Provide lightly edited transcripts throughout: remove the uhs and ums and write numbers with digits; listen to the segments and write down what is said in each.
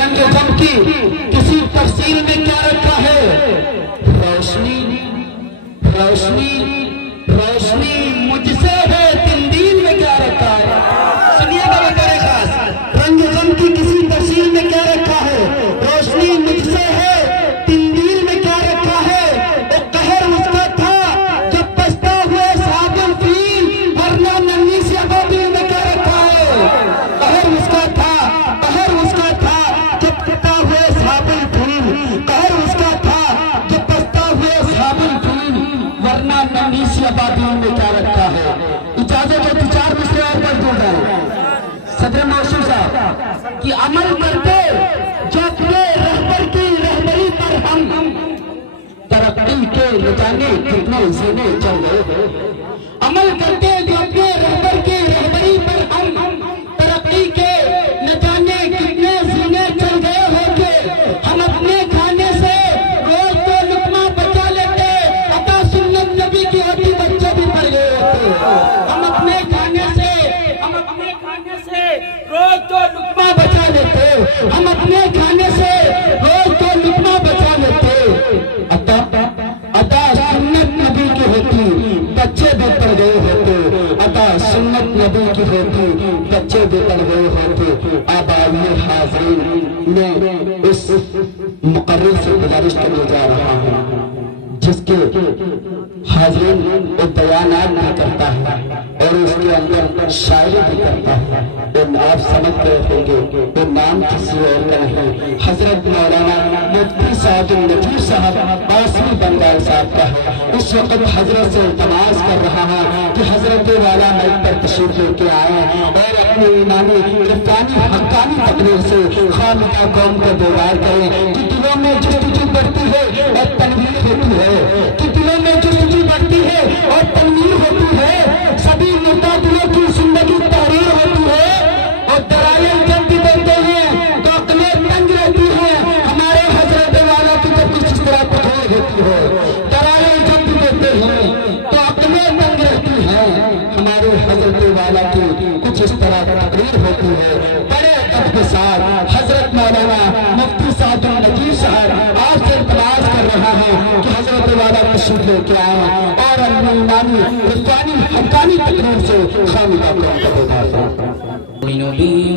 रंग गम की किसी तफसीर में क्या रखा है? रोशनी रोशनी रोशनी मुझसे है, तंदील में क्या रखा है? सुनिएगा बेटे खास, रंग गम की किसी तफसीर में क्या रखा है? रोशनी मुझसे है, तंदील में क्या रखा है? वो कहर उसका था जब पछता हुए साबिल फील, वरना नन्ही से अबाबिल में क्या रखा है? कहर उसका था, कहर उसका था जब पछता हुए साबिल फील, कहर उसका था जब पछता हुए साबिल फील, वरना नन्ही से अबाबिल में क्या रखा है? इजाजत है 4 मिसरे और पढ़ दूंगा सदर मौसूम साहब कि अमल करते जो अपने रहबर की रहबरी पर हम तरक्की के न जाने कितने सीने चल गए। अमल करते जो अपने रहबर की रहबरी पर हम तरक्की के न जाने कितने सीने चल गए होंगे। हम अपने खाने से रोज तो लुकमा बचा लेते, अता सुन्नत नबी की होती बच्चे भी पड़ गए होते। हम अपने खाने से रोज तो लुकमा बचा लेते, हम अपने खाने से रोज तो लुकमा बचा लेते। अता सुन्नत नबी की होती बच्चे भी पड़ गए होते, अता सुन्नत नबी की होती बच्चे भी पड़ गए होते। अब आइए हाज़रीन, मैं इस मुकर्रिर से गुजारिश करने जा रहा हूँ जिसके हाज़रीन वो बयानात भी करता है और उसके अंदर शायरी भी करता है। तो आप समझ गए होंगे वो नाम किसी और का नहीं, हजरत मौलाना मुफ्ती साहब नजीर साहब बासरी बंगाल साहब का है। इस वक्त हजरत से इल्तमास कर रहा है कि हजरत वाला मई पर तशरीफ लेके आए और अपने ईमानी इरफानी हक्कानी तकरीर से खालिदा कौम को बेदार करें कि दिलों में जुस्तजू बढ़ती है और तनवीर होती है, कि दिलों में जुस्तजू बढ़ती है और तनवीर होती है। सभी मुतादिलों की जिंदगी तहरीर होती है और दराइल जब भी देते हैं तो अकलें तंग रहती है। हमारे हजरत वाला की जब कुछ इस तरह तकलीफ होती है, दराइल जब भी देते हैं तो अकलें तंग रहती है। हमारे हजरत वाला की कुछ इस तरह तकलीफ होती है। बड़े अदब के साथ हजरत मौलाना मुफ्ती साहब नजीर साहब आपसे तलाश कर रहा है कि हजरत वाला तशरीफ लेके आए और अपनी ईमानी इरफानी हक्कानी तकरीर से खालिदा कौम को बेदार करें।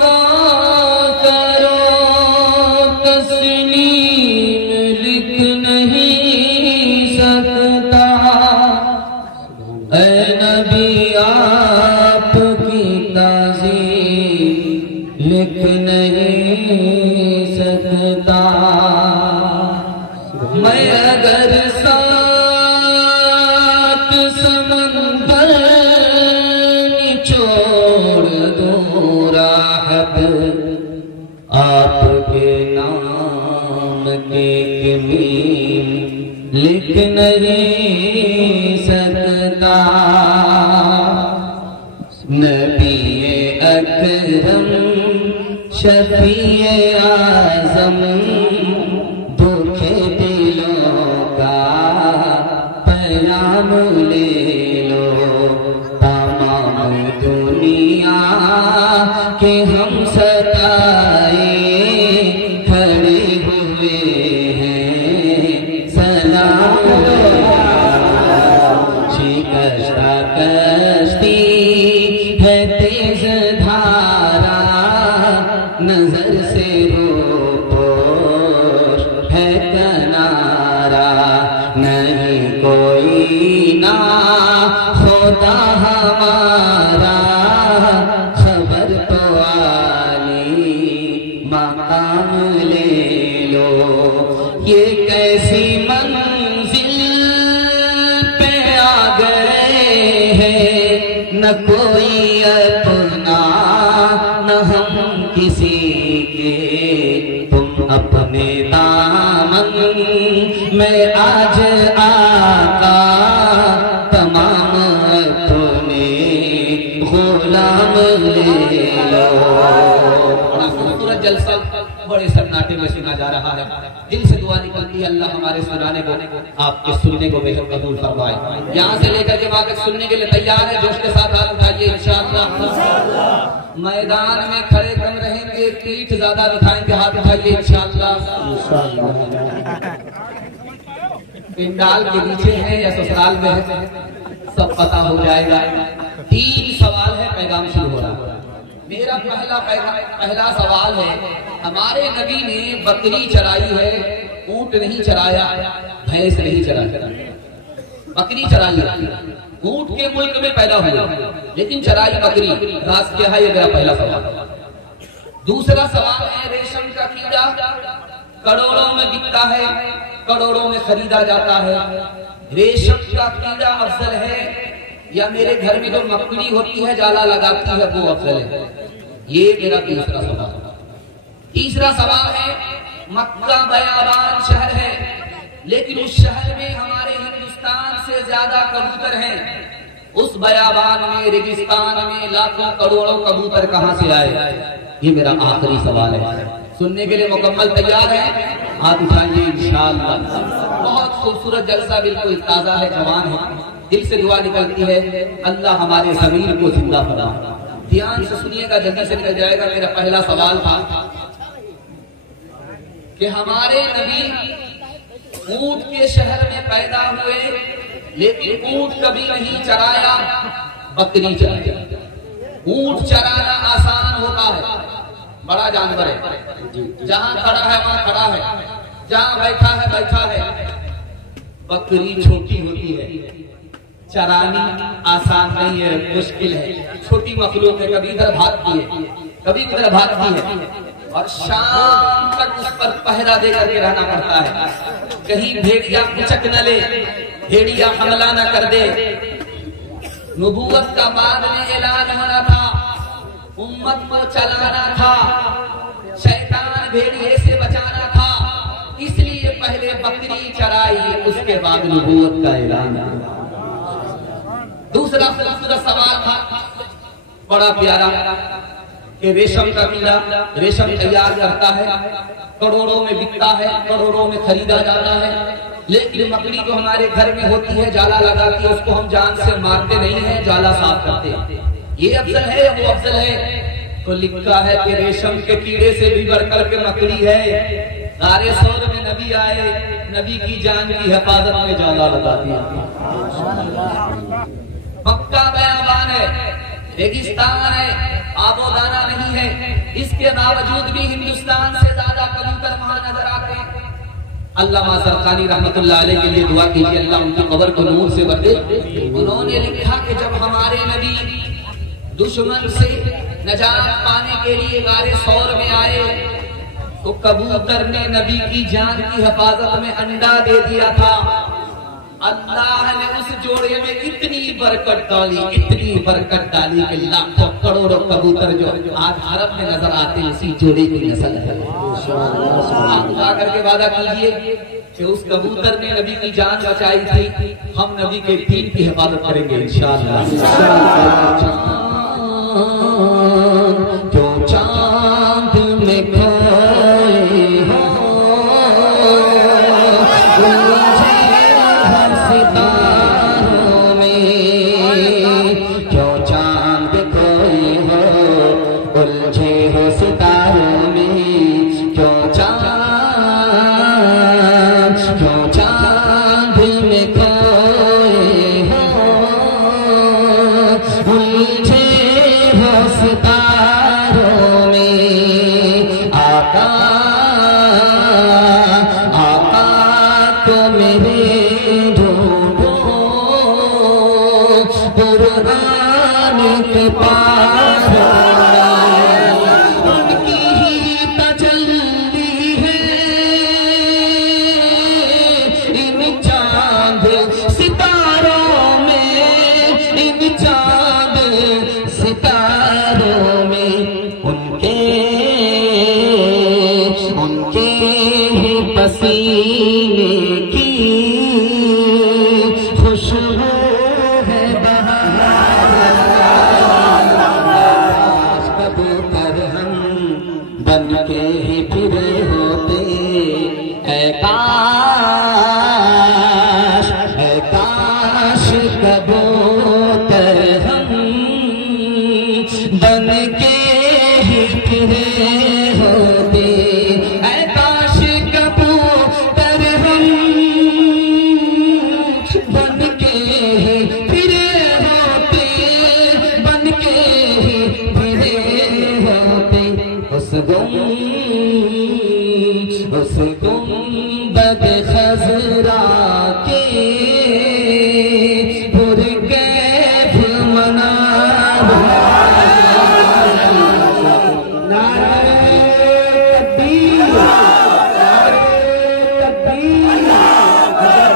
का करो तस्लीम लिख नहीं सकता. ऐ नबी आपकी ताज़ीम लिख नहीं सकता. मैं अगर सात समंदर निचोड़ दूँ राह पे आपके नाम के मीम लिख नहीं सकता। नबी अकरम शफीए आज़म दुखे दिलों का पैगाम ले लो। तमाम दुनिया के हम सताए खड़े हुए हैं, सलाम शिकस्ता कश्ती है तेज धारा, नजर से रोपोश है किनारा। नहीं कोई ना होता हमारा, खबर तो आली मकाम ले लो। ये कैसी मंजिल पे आ गए हैं, न कोई अपना न हम किसी के। तुम अपने दामन में आज आका तमाम अपने गुलाम ले लो। बड़ा खूबसूरत जलसा बड़े सन्नाटे में सुना जा रहा है। दिल से दुआ निकलती है अल्लाह हमारे सुनाने को, आपके सुनने को बेहद कबूल फरमाए। यहाँ से लेकर के वहां तक सुनने के लिए तैयार है, जोश के साथ हाथ उठाइए इंशाअल्लाह। मैदान में खड़े कम रहेंगे, पीठ ज्यादा दिखाएंगे, हाथ उठाइए इंशाअल्लाह। पिंडाल के नीचे है या ससुराल में है सब पता हो जाएगा। 3 सवाल है, पैगाम शुरू हो रहा है। मेरा पहला सवाल है, हमारे नबी ने बकरी चराई है, ऊंट नहीं चराया, भैंस नहीं चराई, बकरी चराई है। ऊंट के मुल्क में पैदा हुआ लेकिन चराई बकरी, राज क्या है? ये मेरा पहला सवाल। दूसरा सवाल है, रेशम का कीड़ा करोड़ों में बिकता है, करोड़ों में खरीदा जाता है। रेशम का कीड़ा अफजल है या मेरे घर में जो मकड़ी होती है जाला लगाती है वो अफजल है? ये मेरा तीसरा सवाल। तीसरा सवाल है, मक्का बयाबान शहर है लेकिन उस शहर में हमारे हिंदुस्तान से ज्यादा कबूतर हैं। उस बयाबान में, रेगिस्तान में लाखों करोड़ों कबूतर कहां से आए? ये मेरा आखिरी सवाल है। सुनने के लिए मुकम्मल तैयार है? हाथ उठाइए इंशाअल्लाह। बहुत खूबसूरत जलसा, बिल्कुल ताजा है, जवान है। दिल से दुआ निकलती है अल्लाह हमारे ज़मीर को जिंदा फरमाए। ध्यान से सुनिएगा, जल्दी से निकल जाएगा। मेरा पहला सवाल था कि हमारे नबी ऊंट के शहर में पैदा हुए लेकिन ऊंट कभी नहीं चराया, बकरी चराई। ऊंट चराना आसान होता है, बड़ा जानवर है, जहां खड़ा है वहां खड़ा है, जहां बैठा है बैठा है। बकरी छोटी होती है, चरानी आसान नहीं है, मुश्किल है। छोटी मखलूक है, कभी इधर भागती है कभी उधर भागती है और शाम तक उस पर पहरा देकर के रहना पड़ता है। कहीं भेड़िया कुचक न ले, भेड़िया हमला न कर दे। नबूवत का बाद में ऐलान होना था, उम्मत को चलाना था, शैतान भेड़िए से बचाना था, इसलिए पहले बकरी चराई, उसके बाद नबूवत का ऐलान। दूसरा खूबसूरत सवाल था, बड़ा प्यारा, कि रेशम का कीड़ा रेशम तैयार करता है, करोड़ों में बिकता है, करोड़ों में खरीदा जाता है, लेकिन मकड़ी जो हमारे घर में होती है जाला लगाती है, उसको हम जान से मारते नहीं है, जाला साफ करते हैं। ये अफजल है या वो अफजल है? तो लिखा है कि रेशम के कीड़े से भी बढ़कर के मकड़ी है। गारे सौर में नबी आए, नबी की जान की हिफाजत में जाला लगाती है। मक्का बयाबान है, रेगिस्तान है, आबोदाना नहीं है, इसके बावजूद भी हिंदुस्तान से ज्यादा कबूतर वहां नजर आते हैं। अल्लामा सरखानी रहमतुल्लाह अलैह के लिए दुआ कीजिए, अल्लाह उनकी कब्र को नूर से भर दे। उन्होंने लिखा कि जब हमारे नबी दुश्मन से नजात पाने के लिए गारे सौर में आए तो कबूतर ने नबी की जान की हिफाजत में अंडा दे दिया था। अल्लाह ने उस जोड़े में इतनी बरकत डाली कि लाखों करोड़ों कबूतर जो आज अरब में नजर आते हैं उसी जोड़े की नस्ल है। आप दुआ करके वादा कीजिए कि उस कबूतर ने नबी की जान बचाई थी, हम नबी के दीन की हिफाजत करेंगे इंशाअल्लाह। जो चांद में खोए हो सितारों में, जो चांद खोए हो उलझे हो सितारों में, जो चांद में खोए हो उलझे हो सितारों में, आका तो मेरे ढूंढो कुरान के पास उनकी ही तजल्ली है इन चांद सितारों में, इन चांद सितारों में, उनके ही पसीने की खुशबू है कबूतर हम बन के ही फिरे होते, है काश कबूतर हम बन के ही फिरे होते, है काश कबूतर हम बन के ही फिरे होते, बन के ही फिरे होते, उस गुंबद खज़रा के पुरकैफ मनार, नारे तकबीर, नारे तकबीर,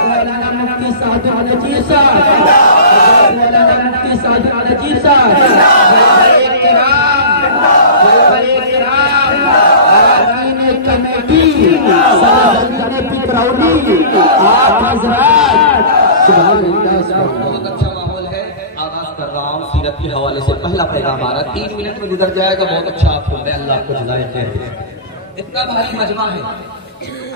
मौलाना मुफ्ती सादिक नजीर साहब, मौलाना मुफ्ती सादिक नजीर साहब, कमेटी आप हज़रात, बहुत अच्छा माहौल है। आगाज कर रहा हूँ सीरत के हवाले से, पहला पैगाम आ रहा है, 3 मिनट में गुजर जाएगा, बहुत अच्छा आप सुन रहे हैं, अल्लाह को जज़ाए खैर। इतना भारी मजमा है,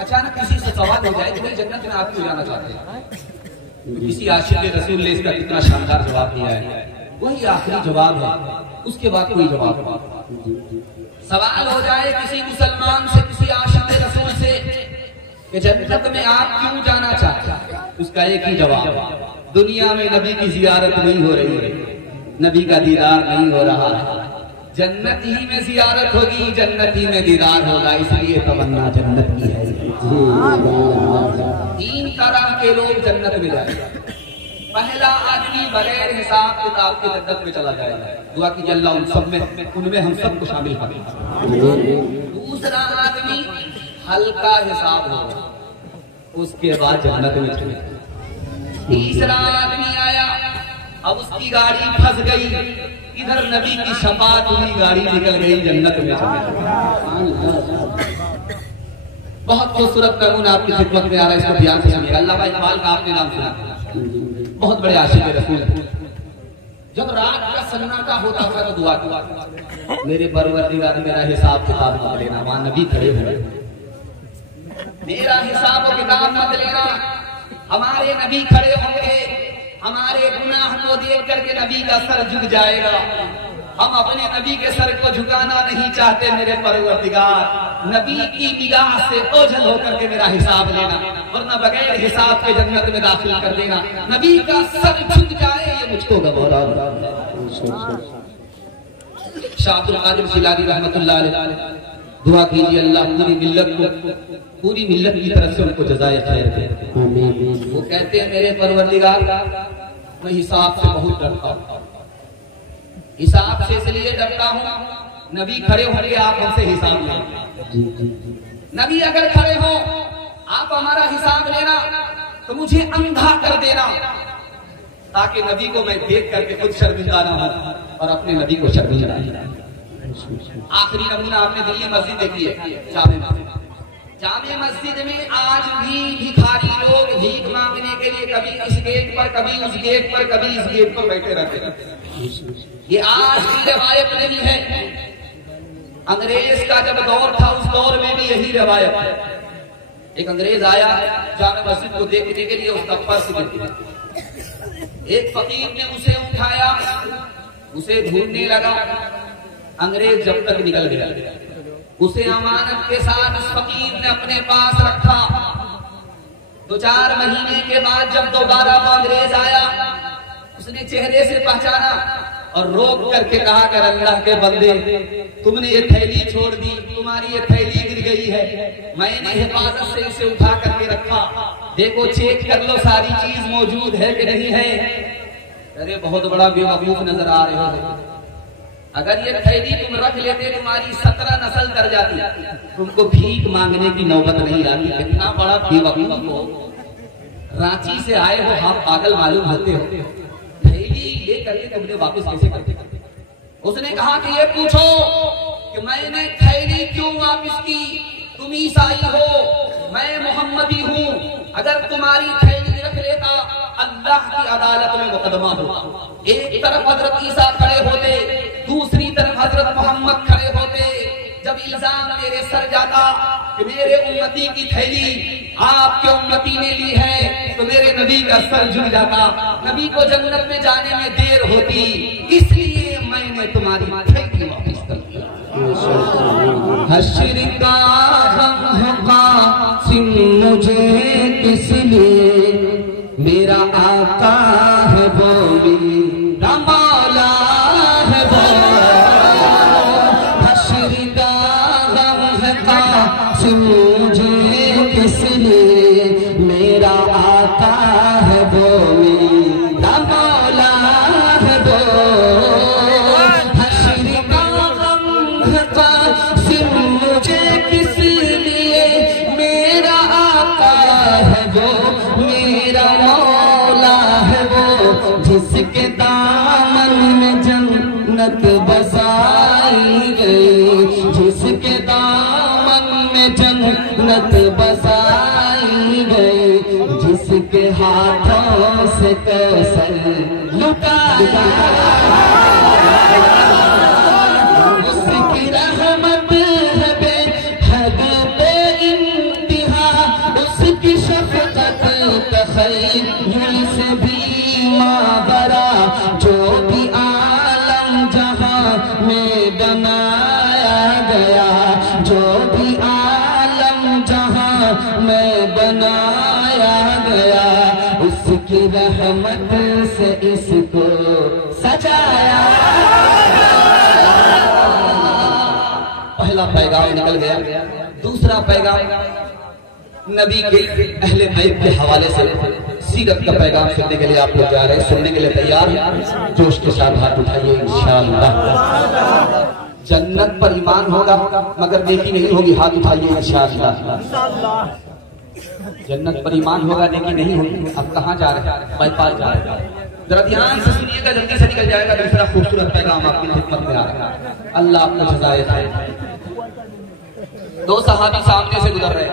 अचानक किसी से सवाल हो जाए कि भाई जन्नत में आप क्यों जाना चाहते हैं, किसी आशिक़ रसूल ने इसका कितना शानदार जवाब दिया है, वही आखिरी जवाब है, उसके बाद कोई जवाब नहीं। सवाल हो जाए किसी मुसलमान से, किसी आशिक़ रसूल से कि जन्नत में आप क्यों जाना चाहते हैं, उसका एक ही जवाब, दुनिया में नबी की जियारत नहीं हो रही है, नबी का दीदार नहीं हो रहा है, जन्नत ही में जियारत होगी, जन्नत ही में दीदार होगा, इसलिए तमन्ना जन्नत की है। 3 तरह के लोग जन्नत में जाएंगे। पहला आदमी बगैर हिसाब किताब के जन्नत में चला जाएगा, दुआ कीजिए अल्लाह उन सब में, उनमें हम सबको शामिल करें। दूसरा आदमी हल्का हिसाब होगा, उसके बाद जन्नत में चलेगा। तीसरा आदमी आया, अब उसकी गाड़ी फंस गई, इधर नबी की शफाअत हुई, गाड़ी निकल गई, जन्नत में चलेगा। बहुत खूबसूरत नमूना आपकी खिदमत में आ रहा है, इसको ध्यान से सुनिएगा। अल्लामा इकबाल का आपने नाम सुना, बहुत बड़े आशिक़ रसूल। जब रात का सन्नाटा होता हुआ तो दुआ की, मेरे परवरदिगार मेरा हिसाब किताब मत लेना, वहां नबी खड़े हुए, मेरा हिसाब किताब मत लेना, हमारे नबी खड़े होंगे, हमारे गुनाह को देख करके नबी का सर झुक जाएगा, हम अपने नबी के सर को झुकाना नहीं चाहते, मेरे परवरदिगार नबी की निगाह से ओझल होकर के मेरा हिसाब लेना, वरना बगैर हिसाब के जन्नत में दाखिल कर देना, नबी का सर झुक जाए ये मुझको गवारा। शाह अब्दुल कादिर जिलानी रहमतुल्लाह अलैह, दुआ कीजिए अल्लाह पूरी मिल्लत की तरफ से उनको जज़ाए खैर दे। वो कहते हैं मेरे परवरदिगार मैं हिसाब से बहुत डरता हूँ, हिसाब से इसलिए डरता हूँ, नबी खड़े होंगे आप हमसे हिसाब लें, नबी अगर खड़े हो आप हमारा हिसाब लेना, तो मुझे अंधा कर देना, ताकि नबी को मैं देख करके खुद शर्मिंदा ना हो और अपने नबी को शर्मिंदा। आखिरी नमूना आपने दिल्ली मस्जिद देखी है, जामे मस्जिद में आज भी भिखारी लोग भीख मांगने के लिए कभी इस गेट पर, कभी उस गेट पर, कभी इस गेट पर बैठे रहते। ये आज की रवायत नहीं है, अंग्रेज का जब दौर था उस दौर में भी यही रवायत है। एक अंग्रेज आया जामे मस्जिद को देखने के लिए, उसका पर्स गिर गया। एक फकीर ने उसे उठाया, उसे ढूंढने लगा, अंग्रेज जब तक निकल गया। उसे अमानत के साथ उस फकीर ने अपने पास रखा। 2-4 महीने के बाद जब दोबारा वो अंग्रेज आया, उसने चेहरे से पहचाना और रोक करके कहा कर अल्लाह के बंदे, तुमने ये थैली छोड़ दी, तुम्हारी ये थैली गिर गई है, मैंने हिफाजत से इसे उठा करके रखा, देखो चेक कर लो सारी चीज मौजूद है कि नहीं है। अरे बहुत बड़ा बेवकूफ नजर आ रहे हो, अगर ये थैली तुम रख लेते तुम्हारी 17 नस्ल कर जाती, तुमको भीख मांगने की नौबत नहीं आती। कितना बड़ा बेवकूफ हो, रांची से आए हो, आप पागल मालूम होते हो, थैली ले करके तुमने वापस कैसे करते? उसने कहा कि ये पूछो कि मैंने थैली क्यों वापस की, तुम ईसाई हो, मैं मोहम्मदी हूँ, अगर तुम्हारी थैली रख लेता अल्लाह की अदालत में मुकदमा होता। एक तरफ हजरत ईसा खड़े होते, दूसरी तरफ हजरत मोहम्मद खड़े होते। जब इल्जाम मेरे सर जाता कि मेरे उम्मती की थैली आपके उम्मती ने ली है, तो मेरे नबी का सर झुक जाता, नबी को जन्नत में जाने में देर होती, इसलिए मैंने तुम्हारी थैली वापस कर दी। हश्र का कासिम मुझे किस लिए, मेरा आका है वो मेरा मौला है वो। हश्र का कासिम मुझे किस लिए, मेरा आका है वो मेरा मौला है वो। हश्र का कासिम मुझे किस लिए, मेरा आका है वो मेरा मौला है वो। जिसके दामन में जन्नत बसाई गई, जिसके दामन में जन्नत बसाई गई, जिसके हाथों से कौसर लुटाया, उसकी रहमत है बेहद बेइंतहा, उसकी शफकत तखय्युल से भी माबरा, जो भी आलम जहां में बनाया गया, जो भी आलम जहां में बनाया गया, उसकी रहमत से इसको सजाया। पहला पैगाम निकल गया। दूसरा पैगाम नबी के अहले बैत के हवाले से सीरत का पैगाम सुनने के लिए आप लोग जा रहे हैं, सुनने के लिए तैयार हैं? जोश के साथ हाथ उठाइए। इंशाअल्लाह जन्नत पर ईमान होगा मगर नेकी नहीं होगी, हाथ उठाइए। इंशाअल्लाह जन्नत पर ईमान होगा, नेकी नहीं होगी। अब कहाँ जा रहे हैं? बाईपास जा रहे हैं। जरा ध्यान से सुनिएगा, जल्दी से निकल जाएगा। दूसरा खूबसूरत पैगाम आपकी खिदमत में आ रहा है। अल्लाह आपको हिदायत है। 2 सहाबी सामने से गुजर रहे हैं,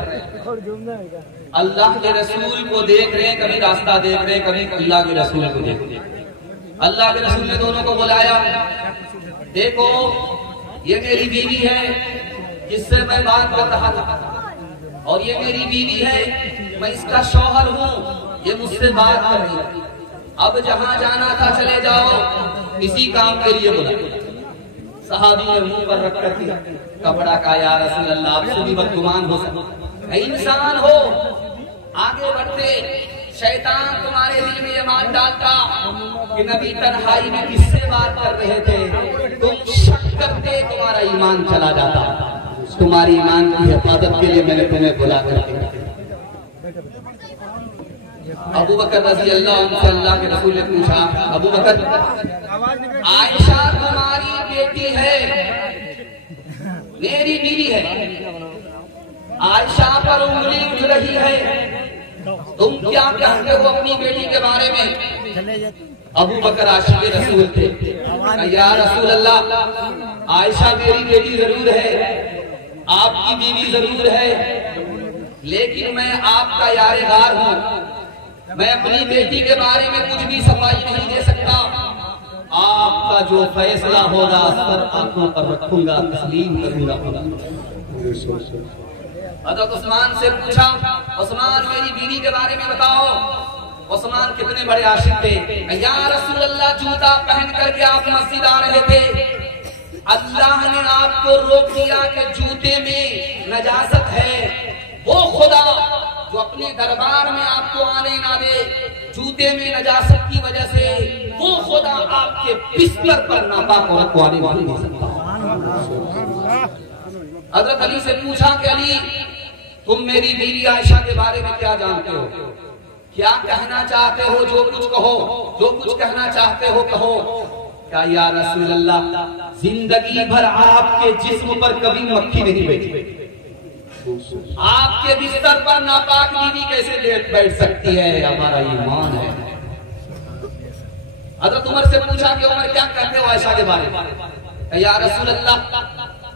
अल्लाह के रसूल को देख रहे हैं, कभी रास्ता देख रहे हैं, कभी अल्लाह के रसूल को देख रहे हैं। अल्लाह के रसूल ने दोनों को बुलाया, देखो ये मेरी बीवी है जिससे मैं बात कर रहा था, और ये मेरी बीवी है, मैं इसका शौहर हूँ, ये मुझसे बात कर रही है। अब जहां जाना था चले जाओ, इसी काम के लिए बोला। सहाबी ने मुंह पर रख कर दिया कपड़ा का, या रसूल अल्लाह आपसे भी बदगुमान हो सकता, इंसान हो, आगे बढ़ते। शैतान तुम्हारे दिल में ये मान डालता कि नबी तन्हाई में किससे बात कर रहे थे, तुम शक करते, तुम्हारा ईमान चला जाता। तुम्हारी ईमान की हिफाजत के लिए मैंने तुम्हें बुला करके। अबू बकर रज़ी अल्लाह अन्हु अल्लाह के रसूल ने पूछा, अबू बकर आयशा तुम्हारी बेटी है, मेरी बीवी है, आयशा पर उंगली उठ रही है, तुम क्या कहते हो अपनी बेटी के बारे में? अबू बकर आशिक़े रसूल थे। या रसूल अल्लाह, आयशा मेरी बेटी जरूर है, आपकी बीवी जरूर है, लेकिन मैं आपका यारेदार हूँ। मैं अपनी बेटी के बारे में कुछ भी सफाई नहीं दे सकता। आपका जो फैसला होगा सर आंखों पर रखूंगा, तस्लीम करूंगा। हज़रत उस्मान से पूछा, उस्मान मेरी बीवी के बारे में बताओ। उस्मान कितने बड़े आशिक थे। या रसूल अल्लाह, जूता पहन करके आप मस्जिद आ रहे थे, अल्लाह ने आपको रोक दिया कि जूते में नजासत है। वो खुदा जो अपने दरबार में आपको आने ना दे जूते में नजासत की वजह से, वो खुदा आपके बिस्तर पर नापाक औरत को आने नहीं दे सकता। हज़रत अली से पूछा कि अली, तुम मेरी बीवी आयशा के बारे में क्या जानते हो? क्या कहना चाहते हो? जो कुछ कहो, जो कुछ कहना चाहते हो कहो। क्या या रसूल अल्लाह, जिंदगी भर आपके जिस्म पर कभी मक्खी नहीं बैठी, आपके बिस्तर पर नापाक बीवी कैसे बैठ सकती है? हमारा ईमान है। हज़रत उमर से पूछा कि उमर क्या कहते हो आयशा के बारे में? या रसूल अल्लाह,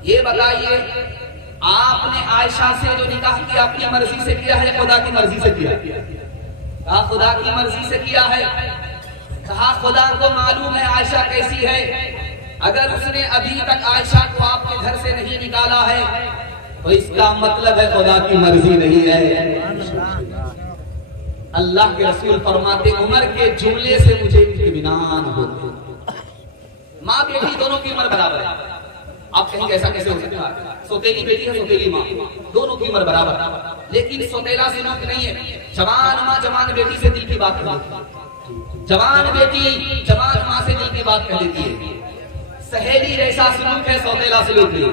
ये बताइए, आपने आयशा से जो निकाह किया अपनी मर्जी से किया है, खुदा की मर्जी से किया? कहा खुदा की मर्जी से किया है। कहा खुदा को मालूम है आयशा कैसी है। अगर उसने अभी तक आयशा को आपके घर से नहीं निकाला है तो इसका मतलब है खुदा की मर्जी नहीं है। अल्लाह के रसूल फरमाते, उमर के जुमले से मुझे इत्मीनान होता। माँ बेटी दोनों की उम्र बराबर है। आप कहेंगे ऐसा कैसे हो सकता है? सौतेली बेटी है, सौतेली माँ, दोनों की उम्र बराबर, लेकिन सौतेला से मुक्त नहीं है। जवान माँ जवान बेटी से दिल की बात कर देती है, जवान बेटी जवान माँ से दिल की बात कह देती है। सहेली जैसा सलूक है, सौतेला सलूक नहीं।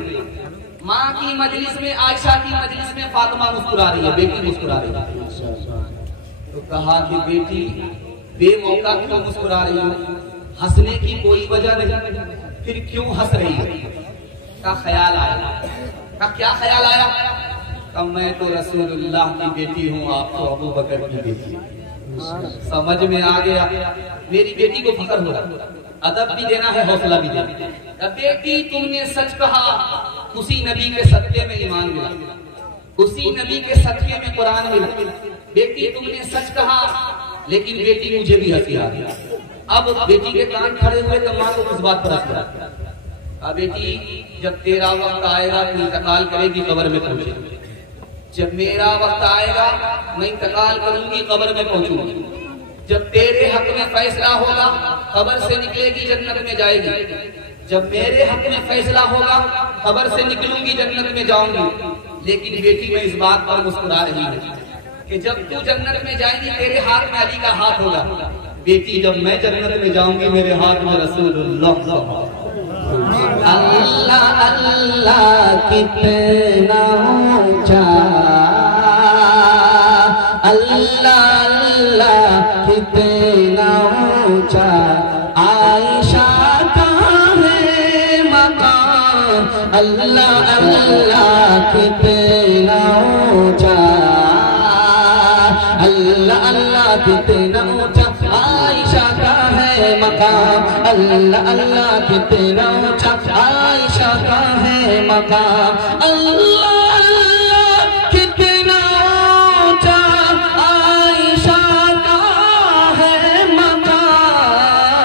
माँ की मजलिस में, आयशा की मजलिस में फातिमा मुस्कुरा रही है, बेटी मुस्कुरा रही है। तो कहा कि बेटी बेमौका क्यों मुस्कुरा रही हो? हंसने की कोई वजह नहीं, फिर क्यों हंस रही है? का ख्याल आया। का क्या ख्याल आया? कब मैं तो रसूलुल्लाह की बेटी हूँ, आप तो अबू बकर की बेटी। समझ में आ गया। मेरी बेटी को फिक्र हो रहा, अदब भी देना है, हौसला भी देना। बेटी तुमने सच कहा, उसी नबी के सदके में ईमान मिला, उसी नबी के सदके में कुरान मिला। बेटी तुमने सच कहा, लेकिन बेटी मुझे भी हंसी आ गया। अब बेटी के कान खड़े हुए तो माँ को किस बात पर हंस रहा? बेटी जब तेरा वक्त आएगा तो इंतकाल करेगी, कब्र में पहुंचेगी। जब मेरा वक्त आएगा मैं इंतकाल करूंगी, कब्र में पहुंचूंगी। जब तेरे हक में फैसला होगा, कब्र से निकलेगी, जन्नत में जाएगी। जब मेरे हक में फैसला होगा, कब्र से निकलूंगी, जन्नत में जाऊंगी। लेकिन बेटी मैं इस बात पर मुस्कुरा रही हूँ कि जब तू जन्नत में जाएगी, तेरे हाथ में अली का हाथ होगा। बेटी जब मैं जन्नत में जाऊंगी, मेरे हाथ में रसूलुल्लाह। अल्लाह अल्लाह कितना ऊंचा, अल्लाह अल्लाह कितना ऊंचा, आयशा का है मकाम। अल्लाह अल्लाह कितना ऊंचा, अल्लाह अल्लाह कितना ऊंचा, आयशा का है मकाम। अल्लाह अल्लाह कितना ऊंचा, आयशा का है मकाम। अल्लाह अल्लाह कितना ऊंचा, आयशा का है मकाम।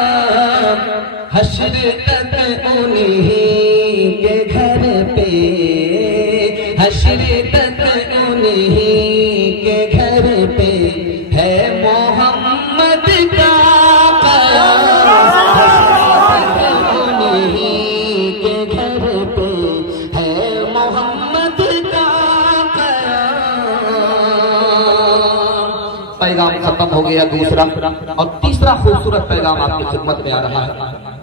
हश्र तक उन्हीं के घर पे, हश्र तक उन्हीं के घर पे है मोहम्मद का पैगाम खत्म हो गया। दूसरा और तीसरा खूबसूरत पैगाम आपकी खिदमत में आ रहा है।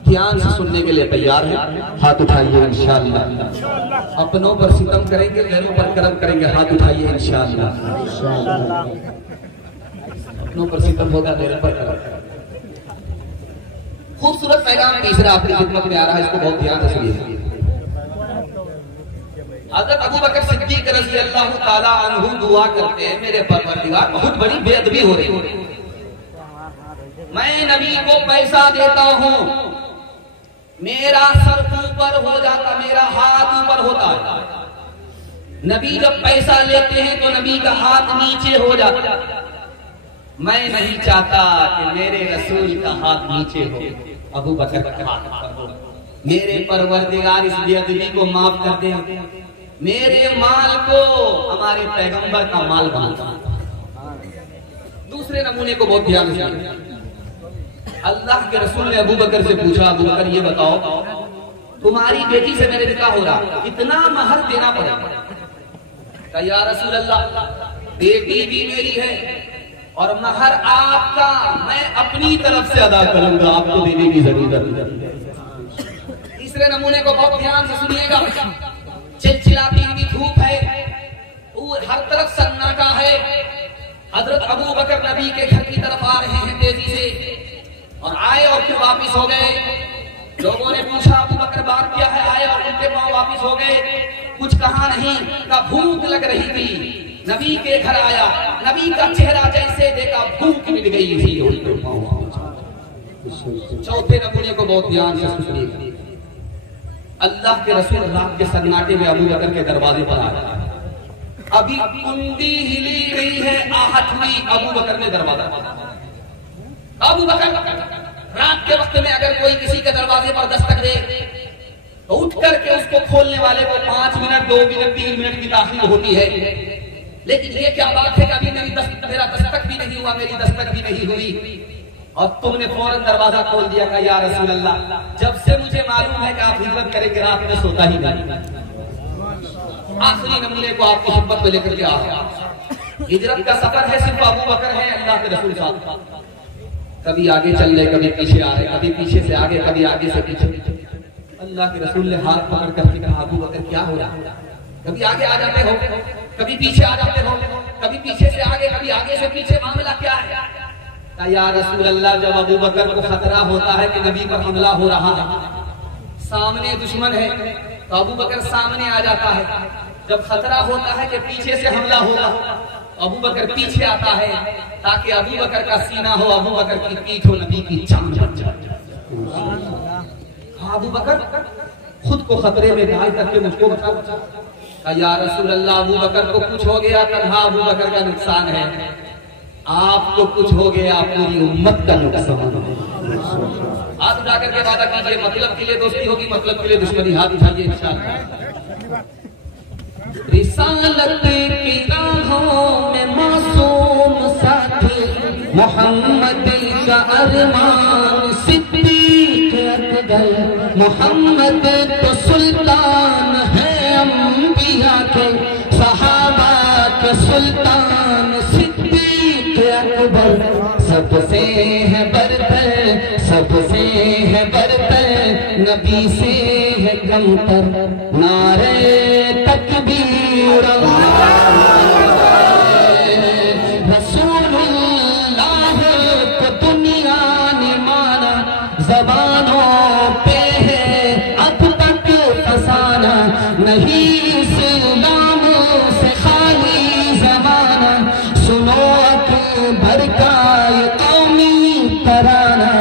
ध्यान से सुनने के लिए तैयार है? हाथ उठाइए इंशाअल्लाह। अपनों पर सितम करेंगे, गैरों पर करम करेंगे। हाथ उठाइए इंशाअल्लाह। अपनों पर सितम होगा, गैरों पर करम। खूबसूरत पैगाम तीसरा आपकी खिदमत में आ रहा है, इसको बहुत ध्यान से सुनिए। हज़रत अबू बकर सिद्दीक रज़ी अल्लाह ताला अन्हु दुआ करते हैं, मेरे परवरदिगार बहुत बड़ी बेअदबी हो रही है, मैं नबी को पैसा देता हूं, मेरा सर ऊपर हो जाता, मेरा हाथ ऊपर होता है, नबी जब पैसा लेते हैं तो नबी का हाथ नीचे हो जाता, मैं नहीं चाहता कि मेरे रसूल का हाथ नीचे हो, अबू बकर का हाथ ऊपर हो, मेरे परवरदिगार इस बेअदबी को माफ कर दे, मेरे माल को हमारे पैगंबर का माल बना। दूसरे नमूने को बहुत ध्यान से, अल्लाह के रसूल ने अबू बकर से पूछा, अबू बकर ये बताओ तुम्हारी बेटी से मेरे निकाह हो रहा, कितना महर देना पड़ेगा? या रसूल अल्लाह, बेटी भी मेरी है और महर आपका मैं अपनी तरफ से अदा करूंगा, आपको देने की जरूरत नहीं। तीसरे नमूने को बहुत ध्यान से सुनिएगा, चिलचिलाती हुई धूप है, हर तरफ सन्नाटा है, हजरत अबू बकर नबी के घर की तरफ आ रहे हैं तेजी से, और आए और फिर वापिस हो गए। लोगों ने पूछा अबू बकर बात क्या है, आए और उनके पांव वापिस हो गए, कुछ कहा नहीं, का भूख लग रही थी, नबी के घर आया, नबी का चेहरा जैसे देखा भूख मिट गई थी। चौथे नमूने को बहुत ध्यान से सुनिएगा, अल्लाह के रसूल रात के सन्नाटे में अबू बकर के दरवाजे पर आ रहा है, अभी कुंडी हिली गई है, आहट हुई, अबू बकर ने दरवाजा खोला। अबू बकर रात के वक्त में अगर कोई किसी के दरवाजे पर दस्तक दे तो उठ करके उसको खोलने वाले को 5 मिनट 2 मिनट 3 मिनट की ताखीर होती है, लेकिन ये क्या बात है कि अभी मेरा दस्तक भी नहीं हुआ, मेरी दस्तक भी नहीं हुई और तुमने फौरन दरवाजा खोल दिया का या रसूल अल्लाह, जब से मुझे मालूम है कि आप हिजरत करेंगे रात में सोता ही नहीं। आखिरी नमूने को आपकी हिम्मत में लेकर के आ रहा, हिजरत का सफर है, सिर्फ अबू बकर है, अल्लाह के रसूल साहब कभी आगे चल रहे, कभी पीछे आ रहे, कभी पीछे से आगे, कभी आगे से पीछे। अल्लाह के रसूल ने हाथ पकड़ कर कहा, अबू बकर क्या हो रहा, कभी आगे आ जाते हो, कभी पीछे आ जाते हो, कभी पीछे से आगे, कभी आगे से पीछे, मामला क्या है? या रसूल अल्लाह, जब अबू बकर को खतरा होता है कि नबी पर हमला हो रहा है, सामने दुश्मन है तो अबू बकर सामने आ जाता है, जब खतरा होता है कि पीछे से हमला होगा अबू बकर पीछे आता है, ताकि अबू बकर का सीना हो, अबू बकर की पीठ हो, नबी की जान बच जाए। अबू बकर खुद को खतरे में डाल करके मुझको बचा। या रसूल अल्लाह, अबू बकर को कुछ हो गया, तन्हा अबू बकर का नुकसान है, आपको कुछ हो गया, पूरी उम्मत का नुकसान है। हाथ उठा करके वादा कीजिए, मतलब के लिए दोस्ती होगी, मतलब के लिए दुश्मनी, हाथ उठाइए इंशाअल्लाह। रिसालत की राहों में मासूम साथी मोहम्मद का अरमान सिद्दीक अकबर, मोहम्मद तो सुल्तान है अंबिया के, सहाबा के सुल्तान सिद्दीक अकबर, सबसे है बरतर, सबसे है बरतर, नबी से है कमतर, नारे तकबीर रसूलुल्लाह को दुनिया ने माना, ज़बानों पे है अब तक फसाना, नहीं इस्लाम से खाली ज़माना, सुनो अकबर का ये कौमी तराना,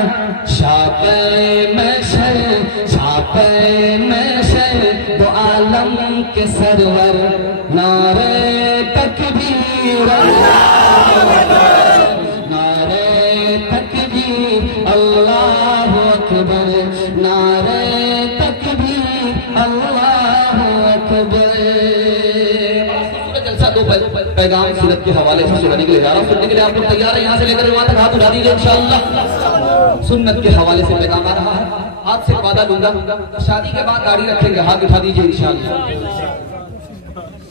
शापे महशर दो आलम के सरवर, नारे तकबीर नारे तकबीर अल्लाहु अकबर, नारे तकबीर अल्लाहु अकबर। जलसा दो पैगाम सीरत के हवाले से सुनाने के लिए जा रहा हूं, सुनने के लिए आप लोग तैयार है? यहाँ से लेकर वहां तक हाथ उठा दीजिए इंशाअल्लाह। सुन्नत के हवाले से पैगाम आ रहा है, आपसे वादा लूंगा, शादी के बाद गाड़ी रखेंगे, हाथ उठा दीजिए इंशाअल्लाह।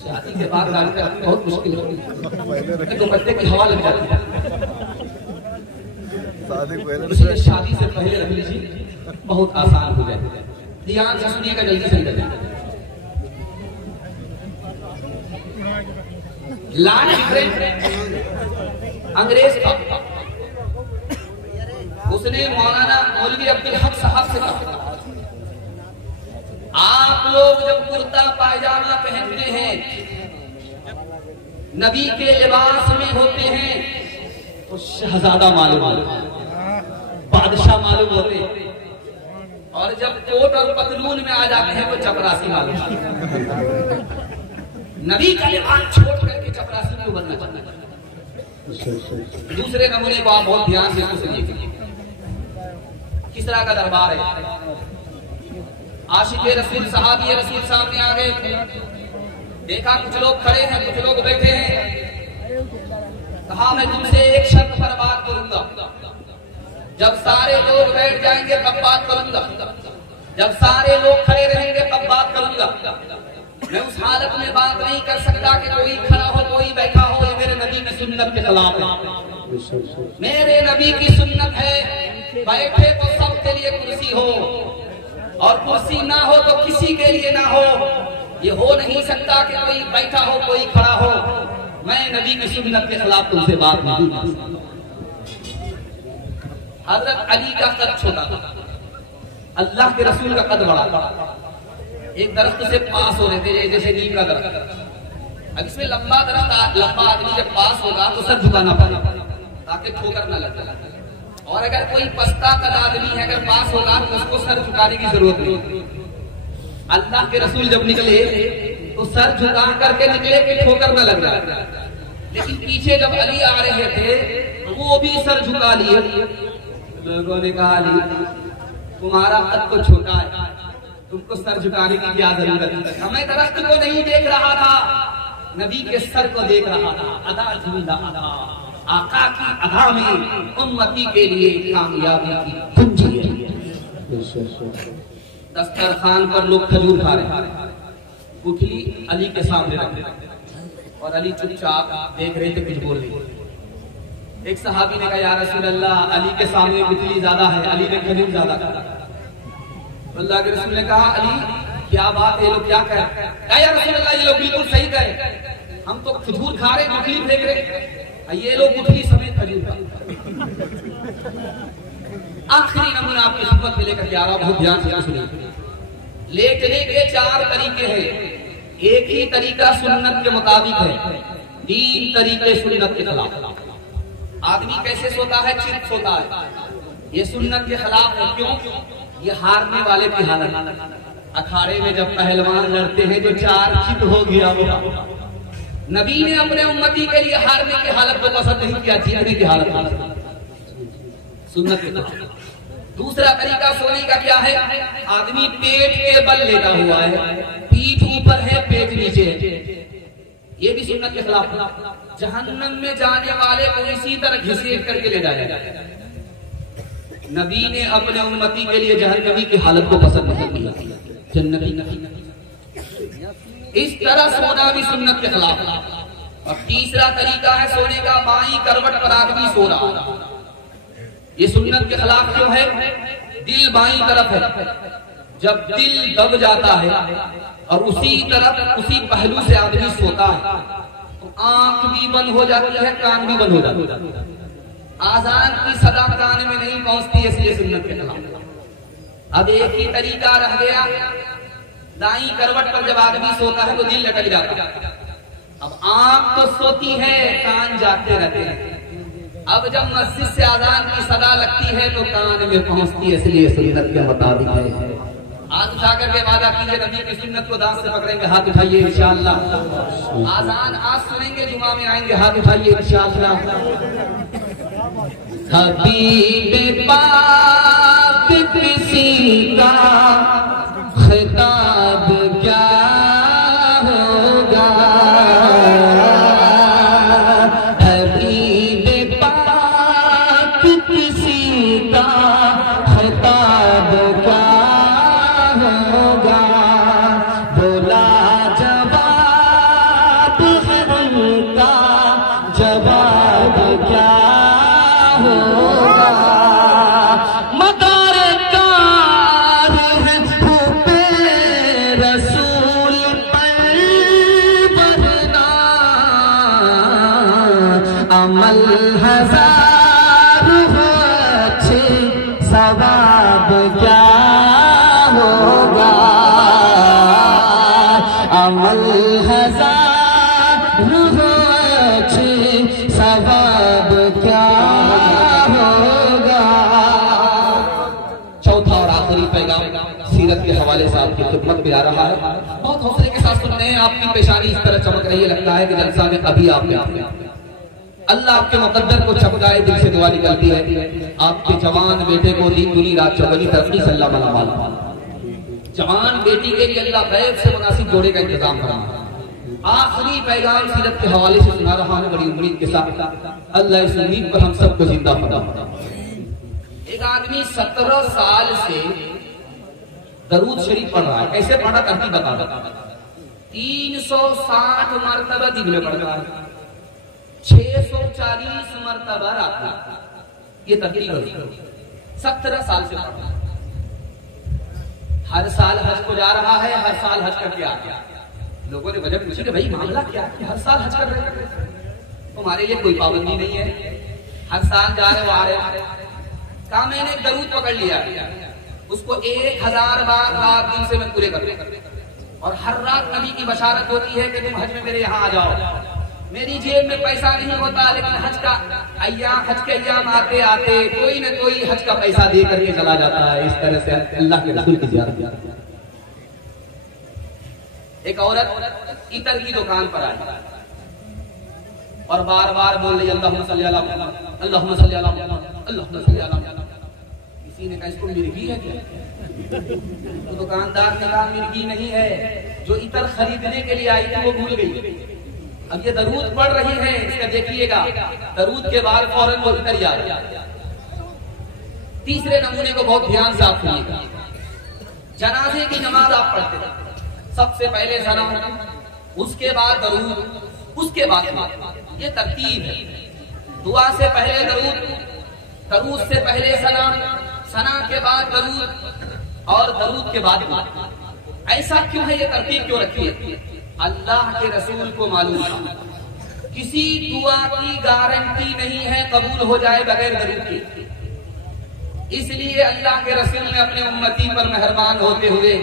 शादी के बाद गाड़ी रखना बहुत मुश्किल है, तो बच्चे की हवा लग जाती है, इसलिए शादी से पहले रख लीजिए, बहुत आसान हो जाए। ध्यान से सुनिएगा, जल्दी से निकल। लॉर्ड अंग्रेज था, उसने मौलाना मौलवी अब्दुल हक साहब से कहा, आप लोग जब कुर्ता पायजामा पहनते हैं, नबी के लिबास में होते हैं, तो शहजादा मालूम बादशाह मालूम होते हैं, और जब कोट और पतलून में आ जाते हैं तो चपरासी मालूम। नबी का लिबास छोड़ करके चपरासी क्यों बनना चाहता है? दूसरे नमूने को आप बहुत ध्यान से सुनिए। किसरा का दरबार है, आशिक़े रसूल सहाबी रसूल सामने आ गए, देखा कुछ लोग खड़े हैं, कुछ लोग बैठे हैं, कहा मैं तुमसे एक शर्त पर बात करूंगा, जब सारे लोग बैठ जाएंगे तब बात करूंगा, जब सारे लोग खड़े रहेंगे तब बात करूंगा। मैं उस हालत में बात नहीं कर सकता कि कोई खड़ा हो कोई बैठा हो, ये मेरे नबी की सुन्नत के खिलाफ है। मेरे नबी की सुन्नत है बैठे तो सबके लिए कुर्सी हो, और कुर्सी ना हो तो किसी के लिए ना हो। ये हो नहीं सकता कि कोई बैठा हो कोई खड़ा हो। मैं नबी की सुन्नत के खिलाफ तुमसे बात नहीं करता। हजरत अली का कद छोटा था, अल्लाह के रसूल का कद बड़ा था। एक दरख्त से पास हो रहे थे, जैसे नीम का दरख्त, अब इसमें लंबा दरख्त, लंबा आदमी जब पास होगा तो सर झुकाना पड़ेगा ताकि ठोकर न लगे, और अगर कोई पस्ता कद आदमी है अगर पास होगा तो उसको सर झुकाने की जरूरत नहीं। अल्लाह के रसूल जब निकले तो सर झुका करके निकले कि ठोकर न लग रहा, लेकिन पीछे जब अली आ रहे थे वो भी सर झुका लिए। लोगों ने कहा अली तुम्हारा कद तो छोटा है, तुमको सर झुकाने की क्या जरूरत है? मैं दरख्त को नहीं देख रहा था, नबी के सर को देख रहा था। अदा जिंदा अदा, आका की अदा में उम्मती के लिए कामयाबी की कुंजी है। दस्तरखान पर लोग खजूर खा रहे, गुठली अली के सामने रख, और अली चुपचाप देख रहे थे, कुछ बोल रहे। एक सहाबी ने कहा या रसूल अल्लाह, अली के सामने गुठली ज्यादा है, अली ने खजूर ज्यादा खा। अल्लाह के रसूल ने कहा अली क्या बात है, ये लोग क्या कह रहे हैं? या रसूल अल्लाह ये लोग बिल्कुल सही कहे, हम तो खजूर खा रहे गुठली फेंक रहे, ये लोग गुठली समेत खजूर खा। आखिरी नमूना आपकी खिदमत में लेकर के आ रहा हूं, बहुत ध्यान से सुनिए। लेटने के 4 तरीके हैं, एक ही तरीका सुन्नत के मुताबिक है, 3 तरीके सुन्नत के खिलाफ। आदमी कैसे सोता है? चित सोता है, ये सुन्नत के खिलाफ है। क्यों? ये हारने वाले की हालत। अखाड़े में जब पहलवान लड़ते हैं जो 4 चित हो गया होगा, नबी ने अपने उम्मती के लिए हारने की हालत को पसंद नहीं किया, जीतने की हालत सुन्नत के। दूसरा तरीका सोने का क्या है? आदमी पेट के बल लेटा हुआ है, पीठ ऊपर है पेट नीचे है, ये भी सुन्नत के खिलाफ। जहन्नम में जाने वाले को इसी तरह घसीट करके ले जाएगा। नबी ने अपने उम्मती के लिए जहन्नमी की हालत को पसंद नहीं किया, जन्नती। इस तरह सोना भी सुन्नत के खिलाफ। और तीसरा तरीका है सोने का, बाईं करवट पर आदमी सो रहा, ये सुन्नत के खिलाफ क्यों है? दिल बाईं तरफ है, जब दिल दब जाता है और उसी तरफ उसी पहलू से आदमी सोता है तो आंख भी बंद हो जाती है, कान भी बंद हो जाता है, आजान की सदा कान में नहीं पहुंचती, इसलिए सुन्नत के खिलाफ। अब एक ही तरीका रह गया, दाईं करवट पर जब आदमी सोता है तो दिल लटक जाता है। अब आंख तो सोती है, कान जागते रहते हैं। अब जब मस्जिद से आजान की सदा लगती है तो कान में पहुंचती है, इसलिए सुन्नत के मुताबिक है। हाथ उठा करके वादा कीजिए, नबी की सुन्नत को दांत से पकड़ेंगे, हाथ उठाइए इंशाअल्लाह। आजान आज सुनेंगे, जुमा में आएंगे, हाथ उठाइए इंशाअल्लाह। हबीब पाक किसी का खिताब क्या होगा, हबीब पाक किसी का खिताब क्या होगा, बोला जवाब है उनका, जवाब क्या होगा। मदार कार है खूबे रसूल पर बरना, अमल हजार हो अच्छे, सवाब क्या होगा। हजार हो अच्छे सवाब क्या होगा। चौथा और आखिरी पैगाम सीरत के हवाले से आपकी खिदमत में आ रहा है। बहुत हौसले के साथ सुन रहे हैं। आपकी पेशानी इस तरह चमक रही है, लगता है कि जलसा में अभी आपने अल्लाह आपके मुकद्दर को चमकाए, दिल से दुआ निकलती है। आपके जवान बेटे को दिन दुनी रात चौगनी तरक्की से अल्लाह मनावाला। जवान बेटी के लिए अल्लाह गैब से मुनासिब जोड़े का इंतजाम करा। आखिरी पैगाम सीरत के हवाले से सुना रहा है बड़ी उम्मीद के साथ। अल्लाह इस उम्मीद पर हम सबको जिंदा फरमा। एक आदमी 17 साल से दरूद शरीफ पढ़ रहा है। कैसे पढ़ा करती बता रहा, 360 मरतबा दिन में पढ़ता है, 640 मरतबा रात में। ये तरतीब 17 साल से पढ़ रहा है। हर साल हज को जा रहा है, हर साल हज करके आ गया। लोगों ने वजह पूछी कि भाई मामला क्या है, हर साल हज कर रहे हैं? तुम्हारे लिए कोई पाबंदी नहीं है, हर साल जा रहे हो आ रहे। कहा मैंने दरूद पकड़ लिया, उसको 1000 बार रात दिन से मैं पूरे कर, और हर रात नबी की बशारत होती है कि तुम हज में मेरे यहाँ आ जाओ। मेरी जेब में पैसा नहीं होता, लेकिन हज के अय्याम आते आते कोई न कोई हज का पैसा दे करके चला जाता है। इस तरह से अल्लाह के रसूल की ज़ियारत। एक औरत इतर की दुकान पर आई और बार बार बोल रही अल्लाहुम्मा सल्ली अला मुहम्मद, अल्लाहुम्मा सल्ली अला मुहम्मद, अल्लाहुम्मा सल्ली अला मुहम्मद। किसी ने कहा इसको मिर्गी है क्या? तो दुकानदार ने कहा मिर्गी नहीं है, जो इतर खरीदने के लिए आई थी वो भूल गई। अब ये दरूद पढ़ रही है, इसका देखिएगा, दरूद के बाद फौरन वो इतर याद। तीसरे नमूने को बहुत ध्यान से आप सुनिएगा। जनाजे की नमाज आप पढ़ते हैं, सबसे पहले सलाम, उसके बाद दरूद, उसके बाद ये तरतीब है। दुआ से पहले दरूद, दरूद से पहले सलाम, सना के बाद दरूद और दरूद के बाद दुआ। ऐसा क्यों है, ये तरतीब क्यों रखी है? अल्लाह के रसूल को मालूम था किसी दुआ की गारंटी नहीं है कबूल हो जाए बगैर दरूद के। इसलिए अल्लाह के रसूल ने अपने उम्मती पर मेहरबान होते हुए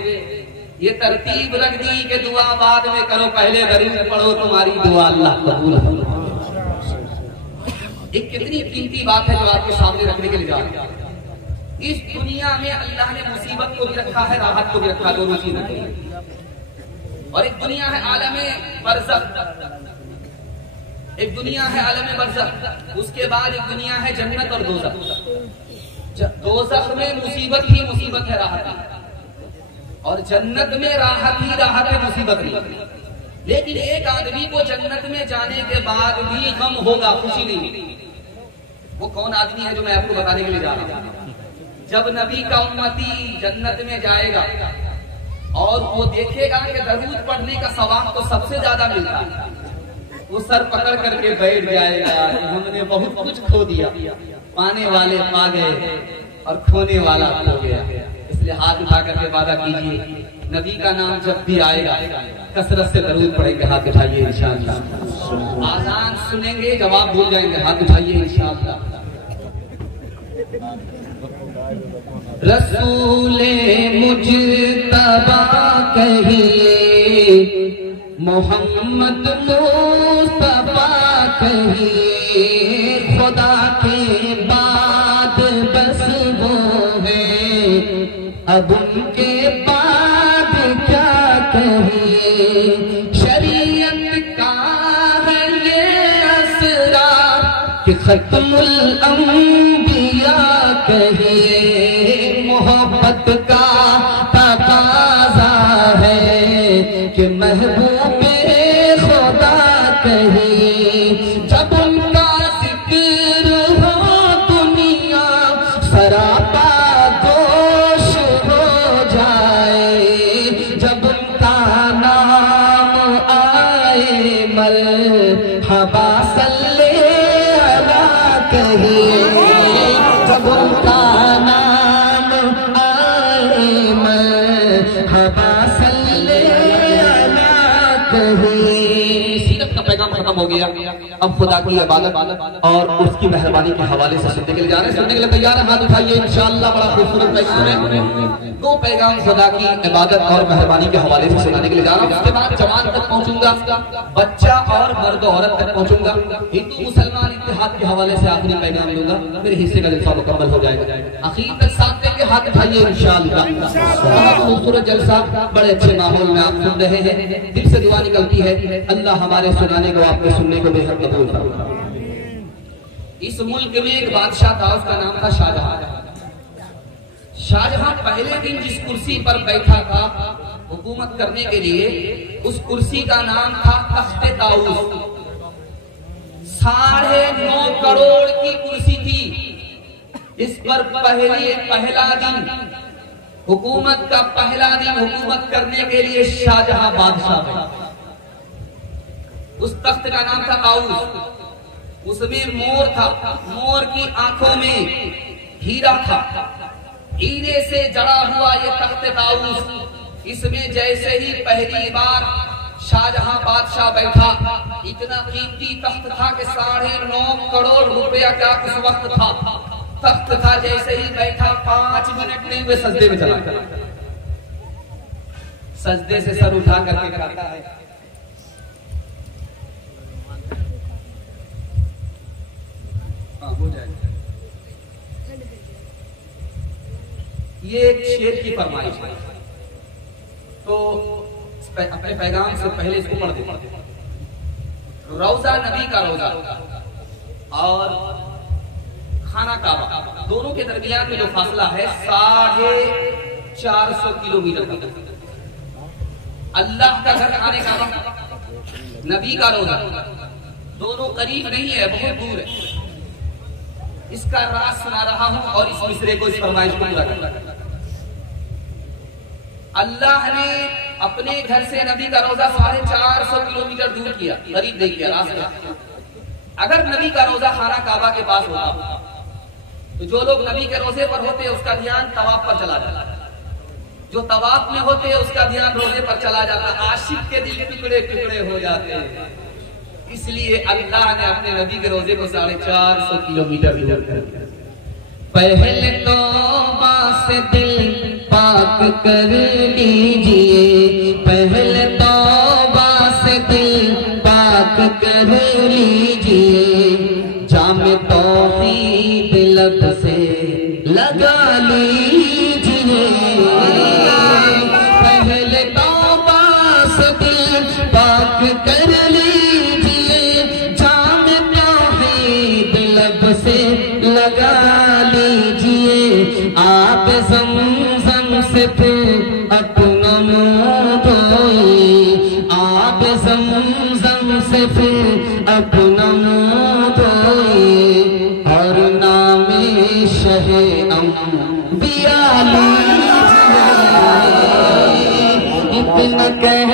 ये तरतीब रख दी कि दुआ बाद में करो, पहले दरूद पढ़ो, तुम्हारी दुआ अल्लाह कबूल हो। एक कितनी कीमती बात है जो आपके सामने रखने के लिए जा रहा है। इस दुनिया में अल्लाह ने मुसीबत को भी रखा है, राहत को भी रखा, दोनों चीजें रखी है। और एक दुनिया है आलमे बरज़ख, एक दुनिया है आलमे बरज़ख, उसके बाद एक दुनिया है जन्नत और दोज़ख। दोज़ख में मुसीबत ही मुसीबत है, राहत है, और जन्नत में राहत ही राहत है, मुसीबत नहीं। लेकिन एक आदमी को जन्नत में जाने के बाद भी गम होगा, खुशी नहीं। वो कौन आदमी है जो मैं आपको बताने के लिए जा रहा हूं। जब नबी का उम्मती जन्नत में जाएगा और वो देखेगा कि दरूद पढ़ने का सवाब तो सबसे ज्यादा मिलता है, वो सर पकड़ करके बैठ जाएगा, हमने बहुत कुछ खो दिया, पाने वाले पा गए और खोने वाला खो गया। इसलिए हाथ उठा करके वादा कीजिए, नबी का नाम जब भी आएगा कसरत से दरूद पढ़ेंगे, हाथ उठाइए इंशाअल्लाह। आजान सुनेंगे, जवाब भूल जाएंगे, हाथ उठाइए इंशाअल्लाह। रसूले मुजतबा कहिए, मोहम्मद मुस्तफा कहिए, खुदा के बाद बस वो है, अब उनके बाद क्या कहिए। शरीयत का है ये असरार कि खत्मुल अंबिया कहिए, मोहब्बत का तकाज़ा है कि महबूबे खुदा कहिए। जब उनका जिक्र हो दुनिया सरापा गोश हो जाए, जब उनका नाम आए मरहबा सल्ले अला कहिए, जब उनका नाम आए मरहबा सल्ले अला कहिए। सीरत का पैगाम खत्म हो गया। अब खुदा की इबादत और उसकी मेहरबानी के हवाले से सुनने के लिए जा रहे हैं। सुनने के लिए तैयार है? हाथ उठाइए, इंशाअल्लाह बड़ा खूबसूरत पैगाम। दो पैगाम खुदा की इबादत और मेहरबानी के हवाले से सुनाने के लिए जा रहा हूँ। उसके बाद जवान तक पहुंचूंगा, बच्चा और मर्द औरत तक पहुंचूंगा, हिंदू मुसलमान इत्तेहाद के हवाले से आखिरी पैगाम दूंगा। मेरे हिस्से का जलसा मुकम्मल हो जाएगा। आखिर तक साथ देंगे, हाथ उठाइए इंशाअल्लाह। बहुत खूबसूरत जलसा, बड़े अच्छे माहौल में आप सुन रहे हैं। दिल से दुआ निकलती है, अल्लाह हमारे सुनाने को, आपके सुनने को बेहद कबूल करे। इस मुल्क में एक बादशाह था, उसका नाम था शाहजहां। शाहजहां पहले दिन जिस कुर्सी पर बैठा था हुकूमत करने के लिए, उस कुर्सी का नाम था तख्ते ताऊस। 9.5 करोड़ की कुर्सी थी। इस पर पहला दिन हुकूमत का पहला दिन हुकूमत करने के लिए शाहजहां बादशाह बैठा। उस तख्त का नाम था ताऊस। उसमें मोर था, मोर की आंखों में हीरा था, हीरे से जड़ा हुआ ये तख्त ताऊस। इसमें जैसे ही पहली बार शाहजहां बादशाह बैठा, इतना कीमती तख्त था कि 9.5 करोड़ रुपया का उस वक्त था। तख्त था, जैसे ही बैठा 5 मिनट नहीं हुए सजदे में चला गया। सजदे से सर उठा करके कहता है, हो जाएगा। ये एक शेर की फरमाइश है, तो अपने पैगाम से पहले इसको पढ़ देते। रौजा, नबी का रौजा और खाना काबा, दोनों के दरमियान में जो फासला है 450 किलोमीटर का। अल्लाह का घर खाने काबा, नबी का रौजा, दोनों करीब नहीं है, बहुत दूर है। इसका राज सुना रहा हूं और इस मिसरे को, इस फरमाइश को पूरा करना। अल्लाह ने अपने घर से नबी का रोजा 450 किलोमीटर दूर किया, करीब नहीं किया, रास्ता। अगर नबी का रोजा खाना काबा के पास होता तो जो लोग नबी के रोजे पर होते हैं उसका ध्यान तवाफ पर चला जाता, जो तवाफ में होते हैं उसका ध्यान रोजे पर चला जाता। आशिक के दिल टुकड़े टुकड़े हो जाते हैं। इसलिए अल्लाह ने अपने नबी के रोजे को 450 किलोमीटर दूर कर दिया। पहले तौबा से दिल पाक कर लीजिए, पहले तौबा से दिल पाक कर लीजिए, जामे तौहीद लब से लगा लीजिए। पहले तौबा से दिल पाक कर लीजिए, जामे तौहीद लब से लगा लीजिए। आप ज़मज़म से फिर अपना मुँह धोइए, आप ज़मज़म से फिर अपना मुँह धोइए, और नामे शहे अंबिया लीजिए। इतना कह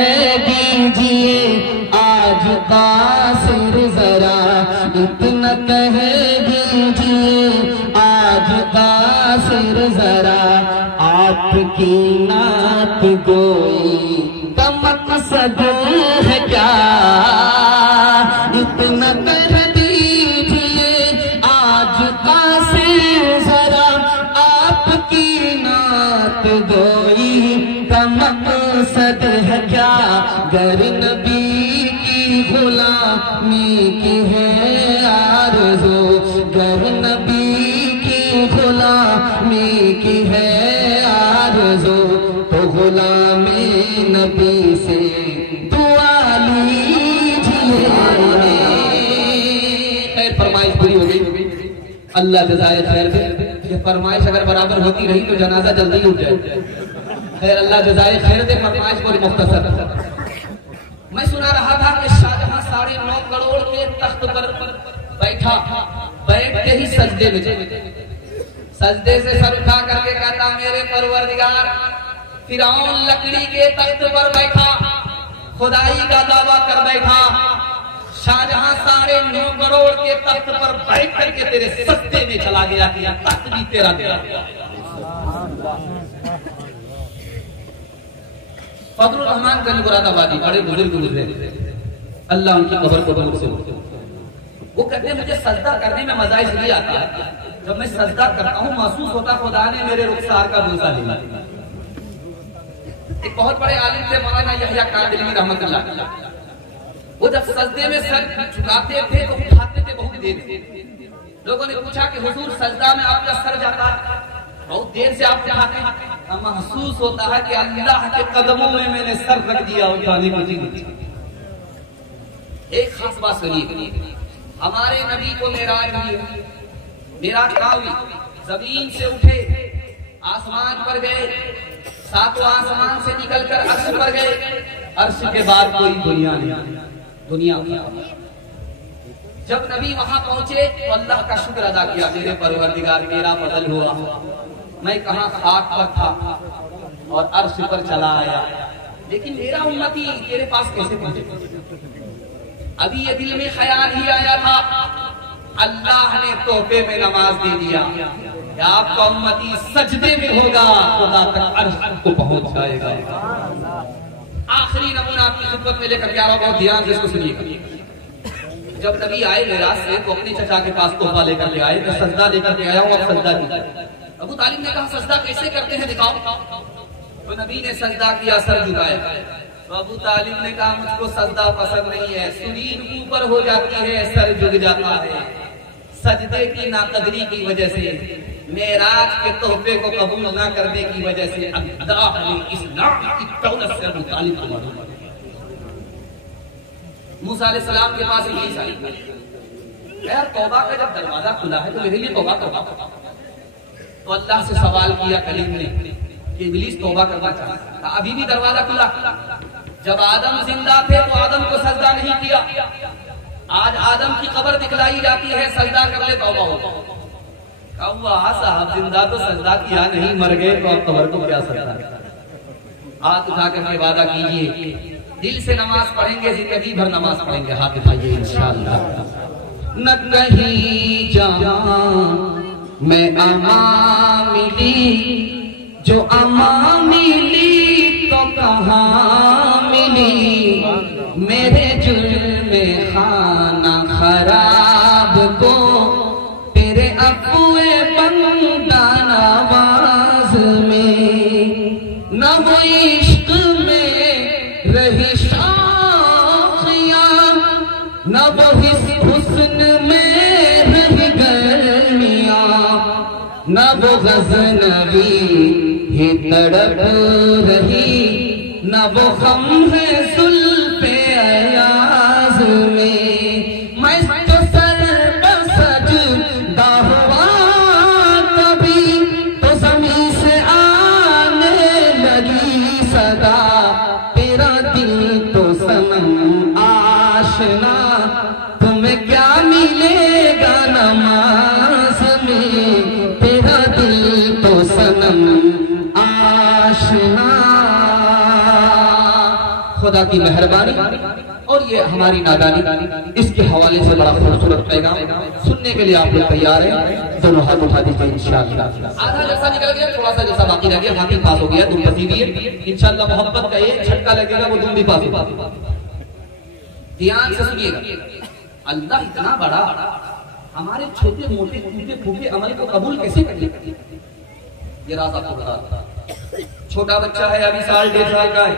दीजिए आज कासिर ज़रा, इतना कह दीजिए आज कासिर ज़रा, आपकी नात गोई का मकसद है क्या। इतना कह दीजिए आज कासिर ज़रा, आपकी नात गोई का मकसद है क्या। गर नबी की गुलामी की है आरज़ू, गर नबी की गुलामी की है आरज़ू, तो गुलामे नबी से दुआ लीजिए। खैर फरमाइश पूरी हो गई, अल्लाह जज़ाए खैर दे। ये फरमाइश अगर बराबर होती रही तो जनाजा जल्दी उठ जाए। खैर अल्लाह जज़ाए खैर दे। फरमाइश पूरी मुख्तसर मैं सुना रहा था कि शाहजहां 9.5 करोड़ के तख्त पर बैठा, बैठते ही सजदे में, सजदे से सर उठा करके कहता, मेरे परवरदिगार, फिरौन लकड़ी के तख्त पर बैठा, खुदाई का दावा कर बैठा, शाहजहां 9.5 करोड़ के तख्त पर बैठ करके तेरे सजदे में चला गया, तख्त भी तेरा तेरा। फजलुर रहमान गंज मुरादाबादी बड़े बुजुर्ग गुजरे, अल्लाह उनकी कब्र को दूर से वो कहते हैं मुझे सजदा करने में मजा इसलिए आता है, जब मैं सजदा करता हूँ महसूस होता खुदा ने मेरे रुखसार का बोझा लिया। एक बहुत बड़े आलिम थे मौलाना यहया कादिरी रहमतुल्लाह, वो जब सजदे में सर झुकाते थे तो उठाते थे बहुत देर से। लोगों ने पूछा कि हुजूर सजदा में आपका सर जाता है, बहुत देर से आप उठाते हैं। महसूस होता है कि अल्लाह के कदमों में मैंने सर रख दिया उठाने को। एक खास बात सुनिए, हमारे नबी को मेराज हुई, मेराज कहाँ हुई? जमीन से उठे, आसमान पर गए, सातों आसमान से निकलकर अर्श पर गए। अर्श के बाद कोई दुनिया नहीं, दुनिया। जब नबी वहां पहुंचे तो अल्लाह का शुक्र अदा किया, मेरे परवरदिगार मेरा बदल हुआ, मैं कहां खाक पर था और अर्श पर चला आया, लेकिन मेरा उम्मती तेरे पास कैसे पहुंचे? अभी ये दिल में ख्याल ही आया था, अल्लाह ने तोहफे में नमाज दे दिया कि आपका उम्मती सजदे में होगा, खुदा तक अर्श को पहुंच जाएगा। आखिरी नमूना आपकी खिदमत में लेकर के आ रहा हूं, बहुत ध्यान से इसको सुनिएगा। जब नबी आए मेराज से तो अपने चचा के पास तोहफा लेकर के आए, मैं सजदा लेकर के आया हूं, अब सजदा कीजिए। अबू तालिब ने कहा सजदा कैसे करते हैं दिखाओ। तो नबी ने सजदा किया, सर झुकाया। तो अबू तालिब ने कहा मुझको सजदा पसंद नहीं है, सुरीन ऊपर हो जाती है, सर झुक जाता है। सजदे की नाकदरी की वजह से, मेराज के तोहफे को कबूल ना करने की वजह से अल्लाह ने इस्लाम की दौलत से अबू तालिब को मारा। मूसा अलैहि सलाम के पास इब्लीस आया, यार तौबा का जब दरवाजा खुला है तो मेरे लिए तौबा करो। तो अल्लाह से सवाल किया कलीम ने कि इब्लीस तौबा करना चाहता था, अभी भी दरवाजा खुला। जब आदम जिंदा थे तो आदम को सजदा नहीं किया, आज आदम की कब्र दिखलाई जाती है, सजदा कर ले तौबा हो। कहा साहब जिंदा तो सजदा किया नहीं, मर गए तो अब कब्र को क्या सजदा? हाथ उठा करके वादा कीजिए दिल से नमाज पढ़ेंगे, जिंदगी भर नमाज पढ़ेंगे, हाथ उठाइए इंशाअल्लाह। न कहीं जहां मैं अमा मिली, जो अमा मिली तो कहाँ मिली, मेरे जुल्म खाना खराब को तेरे अफुए बंदा नवाज में, न वो इश्क में रही शाखियां, न वो हुस्न में रही गर्मियां, न वो गज़नवी ही तड़प रही, न वो गम है जुल्फ़े अयाज़ में। मैं तो सर पर सजदा हुआ तभी तो ज़मीन से आने लगी सदा, तेरा दिल तो सनम आशना, तुम्हें क्या मिलेगा नमाज में, तेरा दिल तो सनम आशना। खुदा की मेहरबानी और ये हमारी नादानी, इसके हवाले से बड़ा खूबसूरत पैगाम सुनने के लिए आप लोग तैयार हैं? दोनों हाथ उठा दीजिए इंशाअल्लाह। आधा जैसा निकल गया, थोड़ा सा जैसा बाकी रह गया, हाथी पास हो गया, तुम बसी दिए इंशाअल्लाह। मोहब्बत का एक झटका लगेगा, वो तुम भी पास हो। ध्यान से सुनिएगा, अल्लाह इतना बड़ा हमारे छोटे मोटे टूटे फूटे अमल को कबूल कैसे करेगा? ये राज आपको बता। छोटा बच्चा है, अभी साल 1.5 साल का है,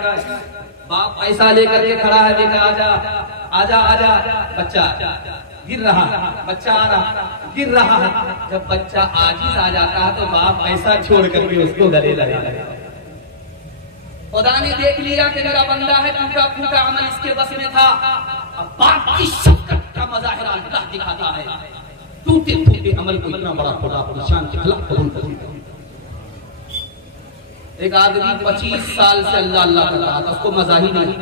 बाप पैसा लेकर के खड़ा है, बेटा आजा आजा आजा, बच्चा गिर रहा, बच्चा आ रहा, गिर रहा। जब बच्चा आजिज आ जाता है तो बाप पैसा छोड़ करके उसको गले लगा। खुदा ने देख लिया कि मेरा बंदा है, टूटा फूटा अमल इसके बस में था, अब बाप की शफकत का मज़ाहिर अल्लाह दिखाता है, टूटे फूटे अमल को इतना बड़ा खुदा निशान के खिलाफ कबूल कर लिया। एक आदमी 25 साल से अल्लाह अल्लाह कर रहा था, उसको मजा ही नहीं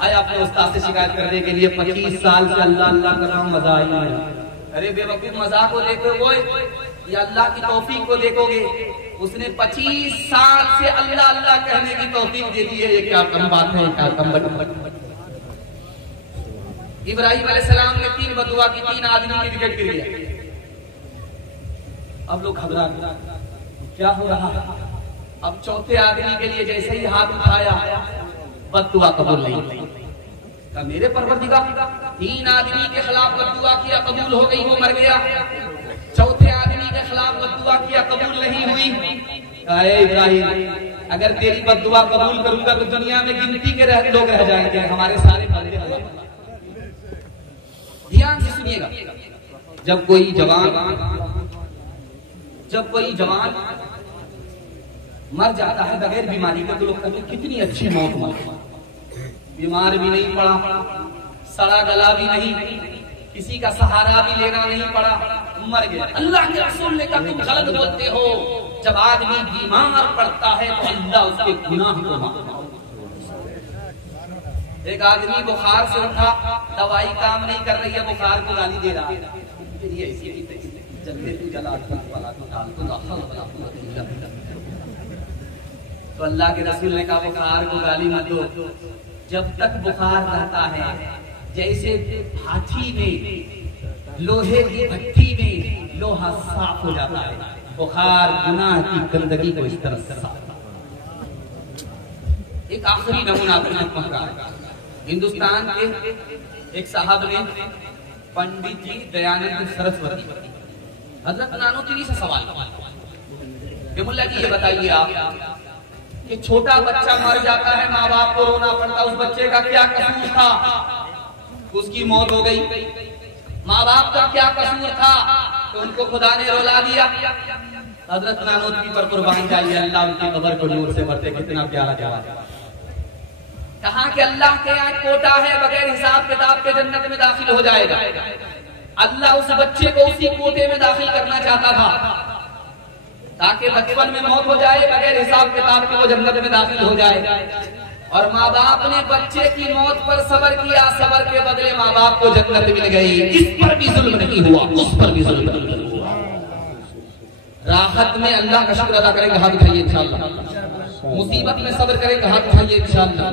आया। अपने उस्ताद से शिकायत करने के लिए 25 साल से अल्लाह अल्लाह कर रहा हूँ, मजा ही नहीं। अरे बेवकूफ, मजा को देखोगे या अल्लाह की तौफीक को देखोगे? उसने 25 साल से अल्लाह अल्लाह कहने की तौफीक दे दी है, ये क्या कम बात है, क्या कम बट। इब्राहिम अलैहिस्सलाम ने 3 बदुआ की, 3 आदमी की विकेट गिर गया। अब लोग घबरा गए, क्या हो रहा है? अब चौथे आदमी के लिए जैसे ही हाथ उठाया, बददुआ कबूल नहीं। का मेरे परवरदिगार, 3 आदमी के खिलाफ बद्दुआ किया, कबूल हो गई, वो मर गया। चौथे आदमी के खिलाफ बद्दुआ किया, कबूल नहीं हुई। अरे इब्राहिम, अगर तेरी बद्दुआ कबूल करूंगा तो दुनिया में गिनती के लोग रह जाएंगे, हमारे सारे बंदे हो जाएंगे। ध्यान से सुनिएगा, जब कोई जवान मर जाता है बगैर बीमारी के, तो लोग कहते हैं कितनी अच्छी मौत मर, बीमार भी नहीं पड़ा, सड़ा गला भी नहीं, किसी का सहारा भी लेना नहीं पड़ा, मर गया। अल्लाह के रसूल ने कहा तुम गलत बोलते हो, जब आदमी बीमार पड़ता है तो अल्लाह उसके गुनाह को माफ। एक आदमी बुखार से उठा, दवाई काम नहीं कर रही है, बुखार को गाली दे रहा है, तो अल्लाह के रसूल ने कहा बुखार को गाली मत दो, जब तक बुखार रहता है जैसे हाथी में लोहे की भट्टी में लोहा साफ हो जाता है, बुखार गुनाह की गंदगी को इस तरह से साफ। एक आखिरी नमूना अपना, हिंदुस्तान के एक साहब ने पंडित जी दयानंद सरस्वती हजरत नानोतरी से सवाल कि मुल्ला जी ये बताइए आप कि छोटा बच्चा मर जाता है, माँ बाप को रोना पड़ता, उस बच्चे का क्या कसूर था, उसकी मौत हो गई, माँ बाप का क्या कसूर था, तो उनको खुदा ने रुला दिया। हजरत नानोतरी पर कुर्बान जाइए, अल्लाह उनकी कब्र को नूर से भरते, कितना प्यारा जवाब। कहा कि अल्लाह के यहाँ कोटा है, बगैर हिसाब किताब के जन्नत में दाखिल हो जाएगा। अल्लाह उस बच्चे को उसी कोटे में दाखिल करना चाहता था ताकि बचपन में मौत हो जाए, बगैर हिसाब किताब के वो जन्नत में दाखिल हो जाए। और माँ बाप ने बच्चे की मौत पर सब्र किया, सब्र के बदले माँ बाप को जन्नत मिल गई। इस पर भी जुल्म नहीं हुआ, उस पर भी जुल्म नहीं हुआ। राहत में अल्लाह का शुक्र अदा करेंगे, हाथ उठाइए इंशाअल्लाह। मुसीबत में सब्र करेंगे, हाथ उठाइए इंशाअल्लाह।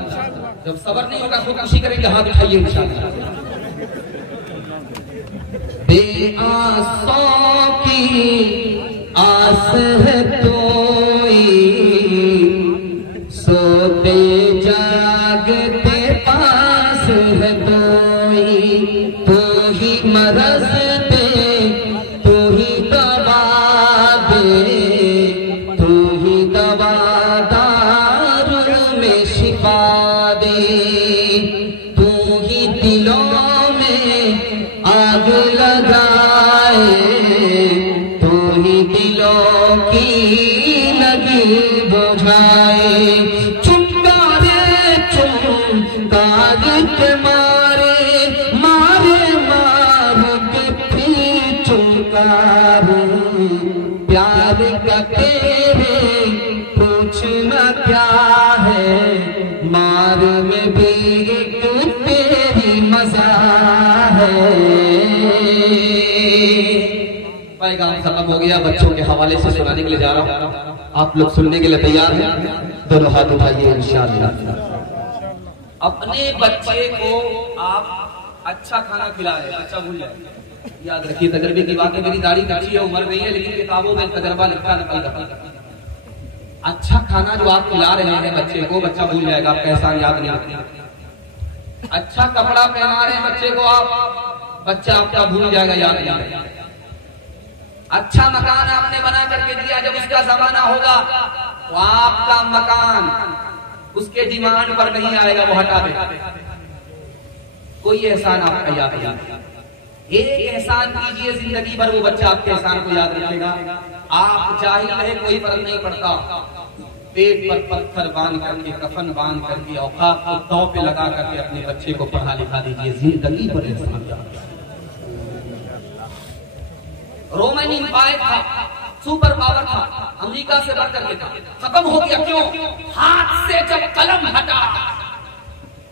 जब सब्र नहीं होगा खुदकुशी करेंगे, हाथ उठाइए इंशाअल्लाह। बेआसों की आस है तोई, सोते जागते पास है तोई, तू ही मरज दे, तू ही दवा दे, तू ही दवा दारू में शिफा दे, तू ही दिलों में आग लगाए, तू ही दिलों की लगी बुझाए। चुमकारे चुमकार के मारे, मारे मार के फिर चुमकारे, प्यार का तेरे पूछना क्या है, मार में भी एक तेरी मजा है। पैगाम खत्म हो गया, बच्चों के हवाले से सुनाने के लिए जा रहा हूँ, आप लोग सुनने के लिए तैयार हैं? दोनों हाथ उठाइए इंशाअल्लाह। अपने बच्चे को आप अच्छा खाना खिला रहे, अच्छा भूल जाए, याद रखिए तजर्बे की बात है। मेरी दाढ़ी कच्ची है, उम्र नहीं है, लेकिन किताबों में तजर्बा लिखा निकल रहा। अच्छा खाना जो आप खिला रहे हैं बच्चे को, बच्चा भूल जाएगा, आपका एहसान याद नहीं रखना। अच्छा कपड़ा पहना रहे हैं बच्चे को आप, बच्चा आपका भूल जाएगा, याद नहीं आएगा। अच्छा मकान आपने बना करके दिया, जब उसका जमाना होगा तो आपका मकान उसके डिमांड पर नहीं आएगा, वो हटा देगा। कोई एहसान आपका याद नहीं। एक एहसान कीजिए जिंदगी भर, वो बच्चा आपके एहसान को याद रखेगा। आप जाहिल रहे कोई फर्क नहीं पड़ता, पेट पर पत्थर बांध करके, कफन बांध करके, औकात को तौ पे लगा करके अपने बच्चे को पढ़ा लिखा दीजिए, जिंदगी भर एहसान याद। रोमन एम्पायर था, सुपर पावर था, अमेरिका से बढ़ करके था, खत्म हो गया। क्यों? हाथ से जब कलम हटा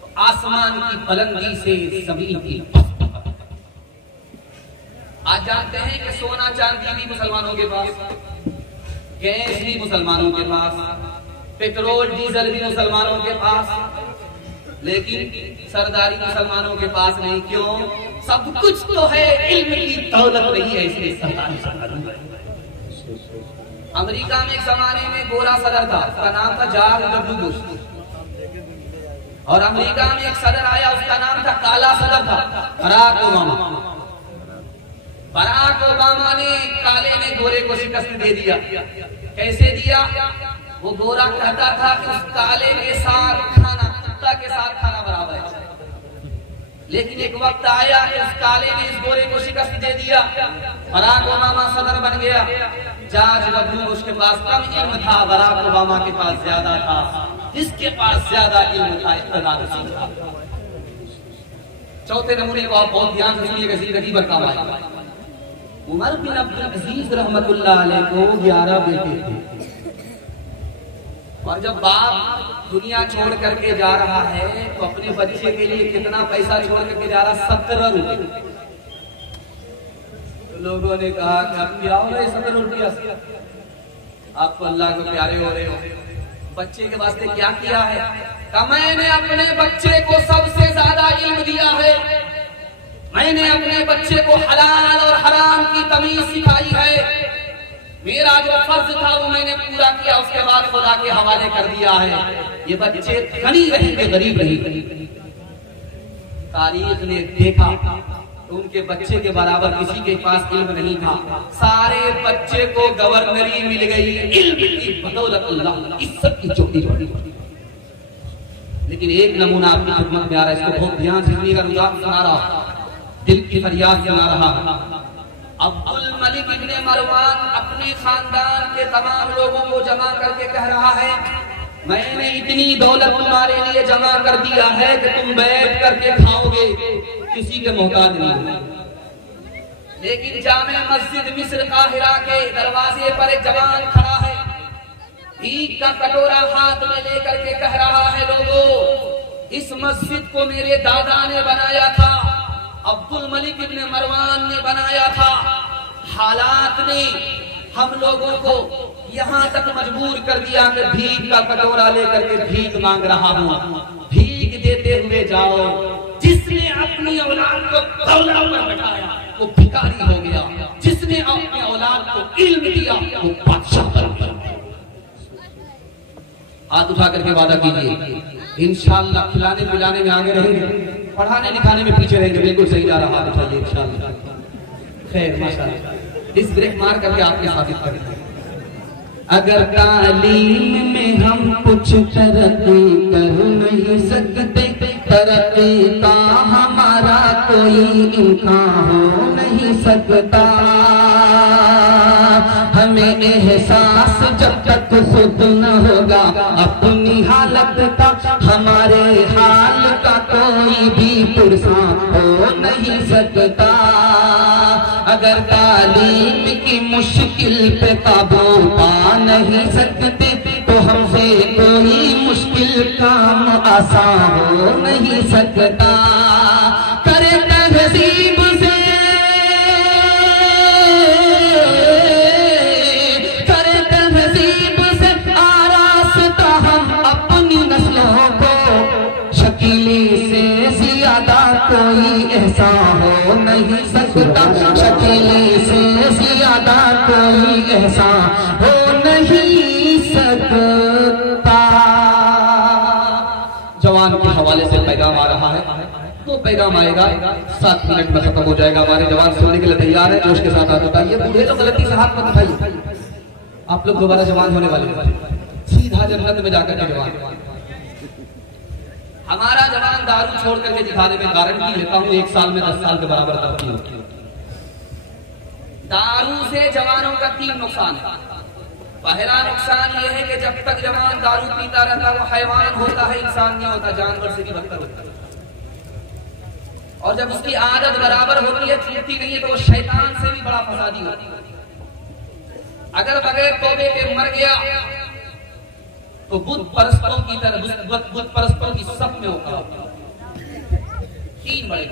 तो आसमान की बुलंदी से जमीन की। आज जानते हैं कि सोना चांदी भी मुसलमानों के पास, गैस भी मुसलमानों के पास, पेट्रोल डीजल भी मुसलमानों के पास, लेकिन सरदारी मुसलमानों के पास नहीं। क्यों? सब कुछ तो है, इल्म की दौलत नहीं है, इसलिए सरदारी। अमेरिका में एक जमाने में गोरा सदर था, उसका नाम था जॉर्ज डब्ल्यू बुश, और अमेरिका में एक सदर आया, उसका नाम था, काला सदर था, बराक ओबामा। बराक ओबामा ने काले ने गोरे को शिकस्त दे दिया। कैसे दिया? वो गोरा कहता था कि उस काले के साथ खाना कुत्ता के साथ खाना बराबर है। लेकिन एक वक्त आया कि उस काले ने इस गोरे को शिकस्त दे दिया। बराक ओबामा सदर बन गया। जॉर्ज डब्ल्यू बुश के पास कम इल्म था, बराक ओबामा के पास ज्यादा था। जिसके पास ज्यादा इल्म था इख्तियार था। चौथे नमूने को आप बहुत ध्यान से सुनिएगा, जिंदगी भर काम आएगा। उमर बिन अब्दुल अजीज रहमतुल्लाह अलैह को 11 बेटे थे, और जब बाप दुनिया छोड़ करके जा रहा है तो अपने बच्चे के लिए कितना पैसा छोड़ करके जा रहा? 17 रुपए। तो लोगों ने कहा कि आप क्या हो रहे 17 रुपया, आप अल्लाह को प्यारे हो रहे हो, बच्चे के वास्ते क्या किया है? कि मैंने अपने बच्चे को सबसे ज्यादा इल्म दिया है, मैंने अपने बच्चे को हलाल और हराम की तमीज सिखाई है, मेरा जो फर्ज था वो मैंने पूरा किया, उसके बाद खुदा के हवाले कर दिया है। ये बच्चे गनी रहेंगे, गरीब रहेंगे। तारीख ने देखा तो उनके बच्चे के बराबर किसी के पास इल्म नहीं था। सारे बच्चे को गवर्नरी मिल गई, इल्म की बदौलत, अल्लाह इज्जत की चोटी जोड़ी। लेकिन एक नमूना आपकी खिदमत में आ रहा है, इसको बहुत ध्यान से सुनिएगा, रुझान सुना रहा, दिल की फरियाद सुना रहा। अब्दुल मलिक इब्ने मरवान अपने खानदान के तमाम लोगों को जमा करके कह रहा है, मैंने इतनी दौलत तुम्हारे लिए जमा कर दिया है कि तुम बैठ करके खाओगे, किसी के मोहताज नहीं। लेकिन जामे मस्जिद मिस्र काहिरा के दरवाजे पर एक जवान खड़ा है, भीख का कटोरा हाथ में लेकर के कह रहा है, लोगों, इस मस्जिद को मेरे दादा ने बनाया था, अब्दुल मलिक इब्ने मरवान ने बनाया था। हालात ने हम लोगों को यहाँ तक मजबूर कर दिया कि भीख का कटोरा लेकर के भीख मांग रहा हूँ, भीख देते हुए जाओ। जिसने अपनी औलाद को दौलत पर बैठाया वो भिखारी हो गया, जिसने अपनी औलाद को इल्म दिया वो बादशाह बन गया। हाथ उठा करके वादा कीजिए, इंशाअल्लाह खिलाने पिलाने में आगे रहेंगे, पढ़ाने लिखाने में पीछे रहेंगे। बिल्कुल सही जा रहा है, उठाइए इंशाअल्लाह। खैर माशाअल्लाह, इस ब्रेक मार करके आपने साबित कर दिया। अगर तालीम में हम कुछ तरक्की कर नहीं सकते, तरक्की का हमारा कोई इम्कान हो नहीं सकता। हमें एहसास जब तक खुद न होगा अपनी हालत का, हमारे हाल का कोई भी पुरसा हो नहीं सकता। अगर तालीम की मुश्किल पे काबू पा नहीं सकते तो हमसे कोई मुश्किल काम आसान हो नहीं सकता। करे तहजीब से, करे तहजीब से आरास्ता हम अपनी नस्लों को, शकीली से ज्यादा कोई एहसान हो नहीं सकता, शकीली से ज्यादा कोई एहसान हो नहीं सकता। जवान के हवाले से पैगाम आ रहा है, तो पैगाम आएगा, 7 मिनट में खत्म हो जाएगा। हमारे जवान सोने के लिए तैयार है, जोश के साथ हाथ उठाइए। बूढ़े तो गलती से हाथ मत उठाइए, आप लोग दोबारा जवान होने वाले, सीधा जन्नत में जाकर के जवान। हमारा जवान दारू छोड़ करके दिखाने में गारंटी लेता हूँ 1 साल में 10 साल के बराबर तरक्की होती है। दारू से जवानों का 3 नुकसान है। पहला नुकसान यह है कि जब तक जवान दारू पीता रहता वो हैवान होता है, इंसान नहीं होता, जानवर से भी बदतर होता है। और जब उसकी आदत बराबर होती है, छूटती नहीं है, तो वो शैतान से भी बड़ा फसादी होती है। अगर बगैर तौबे के मर गया तो बुत परस्तों की तरह, बुत परस्तों की सब में होगा। 3 बड़े।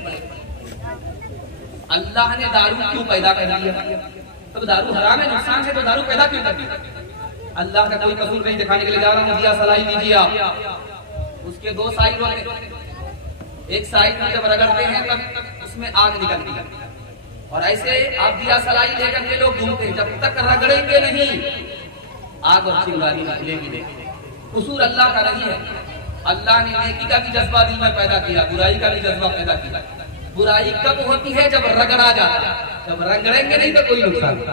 अल्लाह ने दारू क्यों पैदा कर दिया? तब दारू हराम है, नुकसान है, तो दारू पैदा क्यों कर दिया? अल्लाह का कोई कसूर नहीं दिखाने के लिए जा रहा हूँ। दिया सलाई लीजिए आप, उसके 2 साइड होते, एक साइड में जब रगड़ते हैं तब उसमें आग निकलती है, और ऐसे आप दिया सलाई लेकर के लोग घूमते हैं, जब तक रगड़ेंगे नहीं आग और चिंगारी निकलेगी नहीं। कसूर अल्लाह का नहीं है, अल्लाह ने नेकी का भी जज्बा दिल में पैदा किया, बुराई का भी जज्बा पैदा किया। बुराई कब होती है? जब रगड़ा जाता है। जब रगड़ेंगे नहीं तो कोई नुकसान नहीं।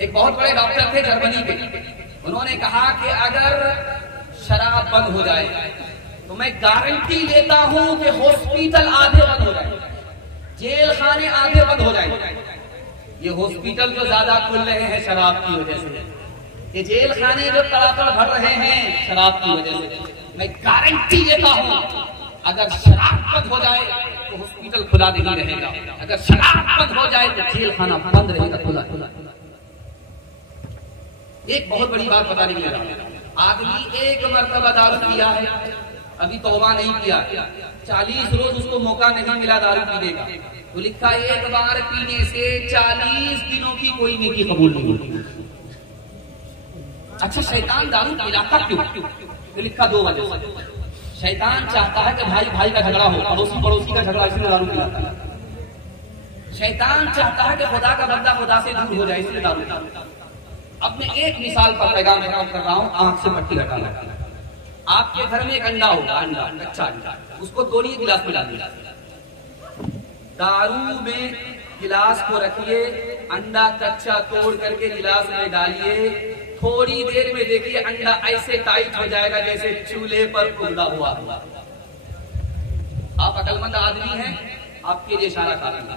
एक बहुत बड़े डॉक्टर थे जर्मनी के, उन्होंने कहा कि अगर शराब बंद हो जाए तो मैं गारंटी लेता हूं कि हॉस्पिटल आधे बंद हो जाए, जेल खाने आधे बंद हो जाए। ये हॉस्पिटल जो ज्यादा खुल रहे हैं शराब की वजह से, ये जेल खाने जो तड़ातड़ भर रहे हैं शराब की वजह से, मैं गारंटी लेता हूं अगर शराब बंद हो जाए तो हॉस्पिटल खुला नहीं रहेगा, अगर शराब बंद हो जाए तो जेल खाना बंद रहेगा खुला। एक बहुत बड़ी बात बता नहीं रहा, आदमी एक मरतबा दारू पिया है, अभी तौबा नहीं किया, 40 रोज उसको मौका नहीं मिला दारू पीने का, तो लिखा एक बार पीने से 40 दिनों की कोई नेकी कबूल नहीं होती। अच्छा, शैतान दारू पिलाता क्यों? तो लिखा 2 वजह से। शैतान चाहता है कि भाई भाई का झगड़ा हो, पड़ोसी का झगड़ा, इसलिए दारू पिलाता है। शैतान चाहता है कि खुदा का बंदा खुदा से दूर हो जाए, इसलिए दारू पिलाता है। अब मैं एक मिसाल पर पैगाम कर रहा हूं, आंख से पट्टी हटा लो। आपके घर में एक अंडा होगा, अंडा कच्चा अंडा, उसको तोड़िए, गिलास में डालिए, दारू में गिलास को रखिए, अंडा कच्चा तोड़ करके गिलास में डालिए, थोड़ी देर में देखिए अंडा ऐसे टाइट हो जाएगा जैसे चूल्हे पर खुला हुआ। आप अकलमंद आदमी हैं, आपके लिए इशारा करूंगा।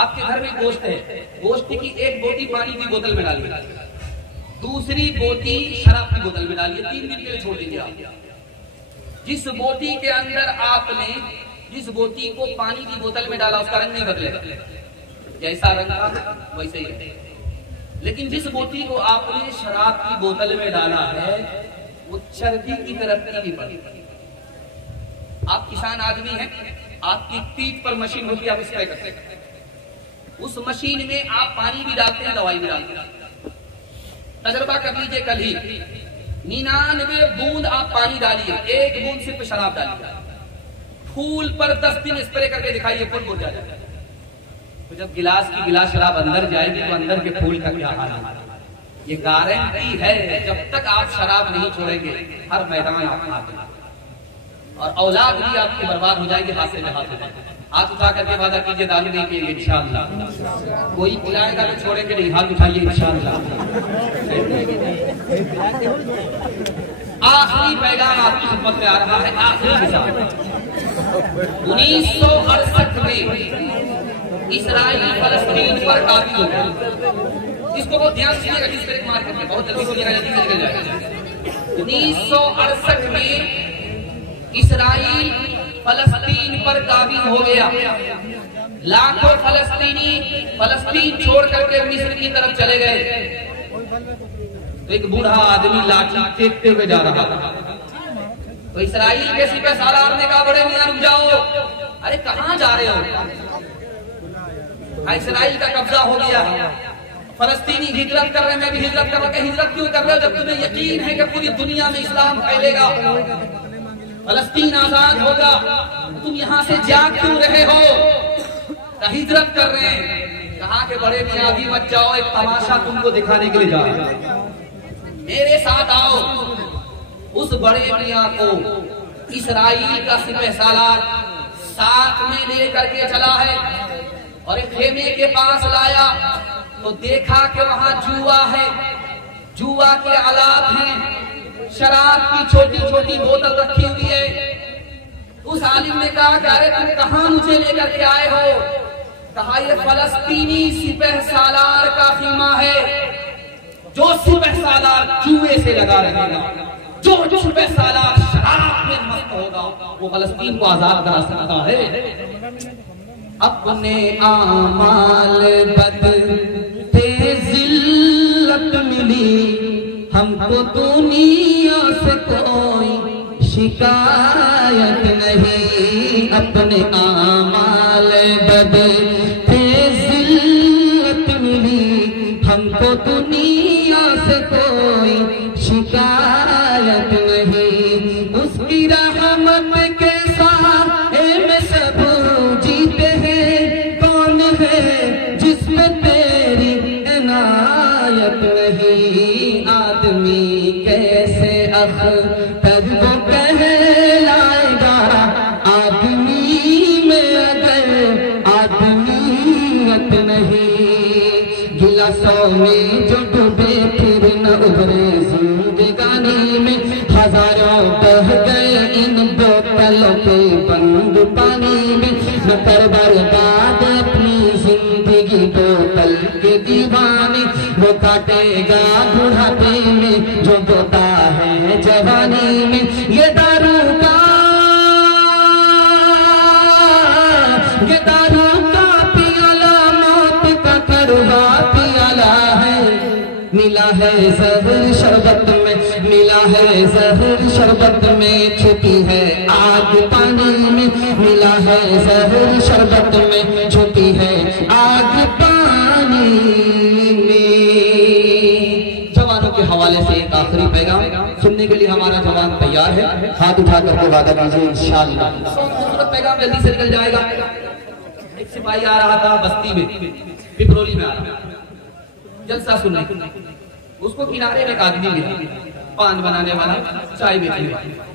आपके घर में गोश्त है, गोश्त की एक बोटी पानी की बोतल में डालिए, दूसरी बोटी शराब की बोतल में डालिए, 3 दिन के लिए छोड़ दीजिए आप। जिस बोटी के अंदर आपने जिस बोटी को पानी की बोतल में डाला उसका रंग नहीं बदलेगा, जैसा रंग था वैसे ही है। लेकिन जिस बोटी को आपने शराब की बोतल में डाला है वो चर्बी की तरफ नहीं पड़ी। आप किसान आदमी हैं, आपकी पीठ पर मशीन होती है, आप स्प्रे करते हैं, उस मशीन में आप पानी भी डालते हैं, दवाई भी डालते हैं। तजर्बा कर लीजिए, कल ही 99 बूंद आप पानी डालिए, 1 बूंद सिर्फ शराब डालिए, फूल पर 10 दिन स्प्रे करके दिखाइए, फूल मुरझा जाएगा। तो जब गिलास की गिलास शराब अंदर जाएगी तो अंदर के फूल का क्या हाल है? ये गारंटी है, जब तक आप शराब नहीं छोड़ेंगे हर मैदान आप हाथ और औलाद भी आपकी बर्बाद हो जाएगी, हाथ से हाथ हो जाएगी। हाथ उठा करके वादा कीजिए दारू नहीं पिएंगे इंशाअल्लाह। कोई पिलाएगा तो छोड़ेंगे नहीं, हाथ उठाइए इंशाअल्लाह। आखिरी पैगाम आपकी खिदमत में आ रहा है, आखिरी हिसाब। 1968 में इस्राइल फलस्तीन पर काबिज हो गया। इसको बहुत ध्यान से रजिस्टर मार करके बहुत जल्दी से निकल जाएगा। 1968 में इस्राइल फलस्तीन पर काबिज हो गया। लाखों फलस्तीनी फलस्तीन छोड़ करके मिस्र की तरफ चले गए। तो एक बूढ़ा आदमी लाठी फेंकते हुए जा रहा था, तो इस्राइल के सिपह सालार ने कहा, बड़े मियां रुक जाओ, अरे कहां जा रहे हो? इस्राइल का कब्जा हो गया, फलस्तीनी हिजरत कर रहे, मैं भी हिजरत कर रहा। हिजरत क्यों कर रहे हो जब तुम्हें यकीन है कि पूरी दुनिया में इस्लाम फैलेगा, फलस्तीन आजाद होगा, तुम यहाँ से जा क्यों रहे हो? हिजरत कर रहे हैं। कहा के बड़े मियां अभी मत जाओ, एक तमाशा तुमको दिखाने के लिए जा रहे हैं, मेरे साथ आओ। उस बड़े मियां को इस्राइल का सिपहसालार साथ में लेकर के चला है और एक खेमे के पास लाया तो देखा कि वहां जुआ है, जुआ के आलात हैं, शराब की छोटी छोटी बोतल रखी हुई है। उस आलिम ने कहा कि अरे तुम कहां मुझे लेकर के आए हो? कहा ये फलस्तीनी सिपहसालार का खीमा है, जो सिपहसालार जुए से लगा रहेगा, जो सिपहसालार शराब में मस्त होगा, वो फलस्तीन को आजाद करा सकता है। अपने आमाल बदते जिल्लत मिली, हमको दुनिया से कोई शिकायत नहीं। अपने आमाल बदते जिल्लत मिली, हमको दुनिया से कोई शिकायत नहीं। उसकी रहमत के साए में सब जीते हैं, कौन है जिसमें तेरी इनायत नहीं। आदमी कैसे बंद पानी में, न कर बर्बाद अपनी जिंदगी बोतल के दीवाने। वो काटेगा बुढ़ापे में जो बोता है जवानी में। ये दारू का पियाला मौत का कड़वा पियाला है। मिला है जहर शरबत में, मिला है जहर शरबत में, छुपी है आग पानी में। मिला है जहर शरबत में, छुपी है आग पानी में। जवानों के हवाले से एक आखिरी पैगाम सुनने के लिए हमारा जवान तैयार है। हाथ उठा करके वादा कीजिए इंशाअल्लाह। खूबसूरत पैगाम जल्दी से निकल जाएगा। एक सिपाही आ रहा था बस्ती में, पिपरोली में आ रहा था जलसा सुनने। उसको किनारे में एक आदमी मिला, पान बनाने वाला, चाय बेचने वाला।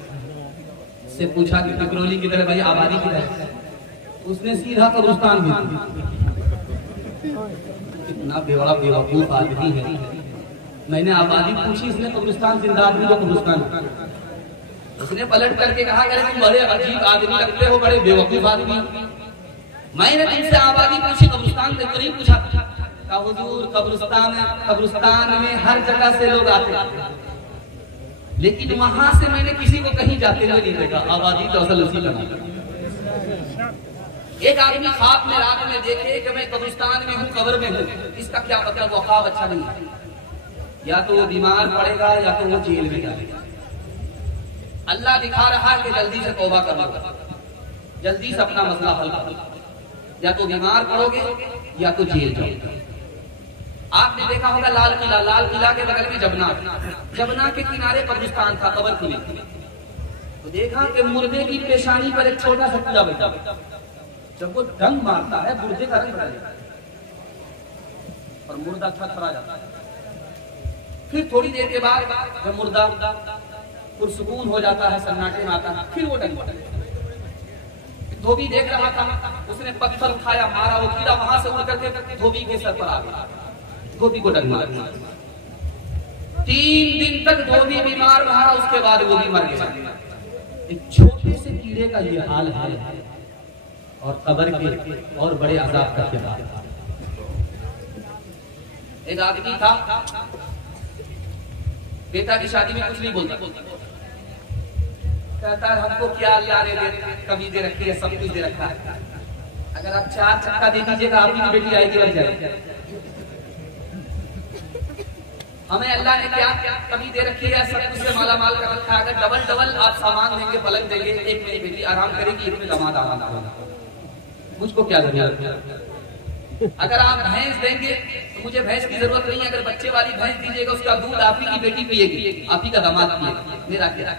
से पूछा कि पिपरोली किधर है भाई, आबादी किधर है? उसने सीधा कब्रिस्तान में। कितना बेवड़ा बेवकूफ आदमी है। मैंने आबादी पूछी, इसने कब्रिस्तान जिंदा आदमी को कब्रिस्तान। उसने पलट करके कहा कि तुम बड़े अजीब आदमी लगते हो, बड़े बेवकूफ आदमी। मैंने तुमसे आबादी पूछी, कब्रिस्तान से तो नहीं पूछा। हुजूर कब्रिस्तान में हर जगह से लोग आते हैं, लेकिन वहां से मैंने किसी को कहीं जाते हुए नहीं देखा। आबादी तो असल उसी का। एक आदमी ख्वाब में रात में देखे कि मैं कब्रिस्तान में हूँ, कब्र में हूँ। इसका क्या पता, वो ख्वाब अच्छा नहीं है। या तो वो बीमार पड़ेगा या तो वो जेल में जाएगा। अल्लाह दिखा रहा है कि जल्दी से तौबा कर लो, जल्दी से अपना मसला हल कर लो। या तो बीमार पड़ोगे या तो जेल जाओगे। आपने देखा होगा लाल किला के बगल में जबना के किनारे कब्रिस्तान था, कब्र खुली। तो देखा कि मुर्दे की पेशानी पर एक छोटा सा कीड़ा बैठा। जब वो डंग मारता है मुर्दे का रंग बदल जाता है और मुर्दा थरथरा जाता है। फिर थोड़ी देर के बाद जब मुर्दा पुरसुकून हो जाता है, सन्नाटे में आता है, फिर वो डंग मारता है। धोबी देख रहा था, उसने पत्थर उठाया, मारा, वो कीड़ा वहां से उड़ करके धोबी के सर पर आ गया। धोबी को डंग मारा। 3 दिन तक धोबी बीमार रहा, उसके बाद वो भी मर गया। एक छोटे से कीड़े का ये हाल है और कब्र के और बड़े अजाब का क्या हाल। एक आदमी था, बेटा की शादी में कुछ नहीं बोलता, कहता है हमको क्या अल्लाह ने कभी दे रखी है, सब कुछ दे रखा है। अगर आप 4 चक्का दे दीजिएगा, आपकी बेटी आएगी और जाएगी। हमें अल्लाह ने क्या कभी दे रखी है, सब कुछ से माला माल कर रखा है। अगर डबल आप सामान देंगे, पलंग देंगे, एक मेरी बेटी आराम करेगी, एक में दामाद आराम करेगा, मुझको क्या जरूरत। अगर आप भैंस देंगे तो मुझे भैंस की जरूरत नहीं है। अगर बच्चे वाली भैंस दीजिएगा, उसका दूध आप ही की बेटी पिएगी, आप ही का दामाद पिएगा, मेरा क्या।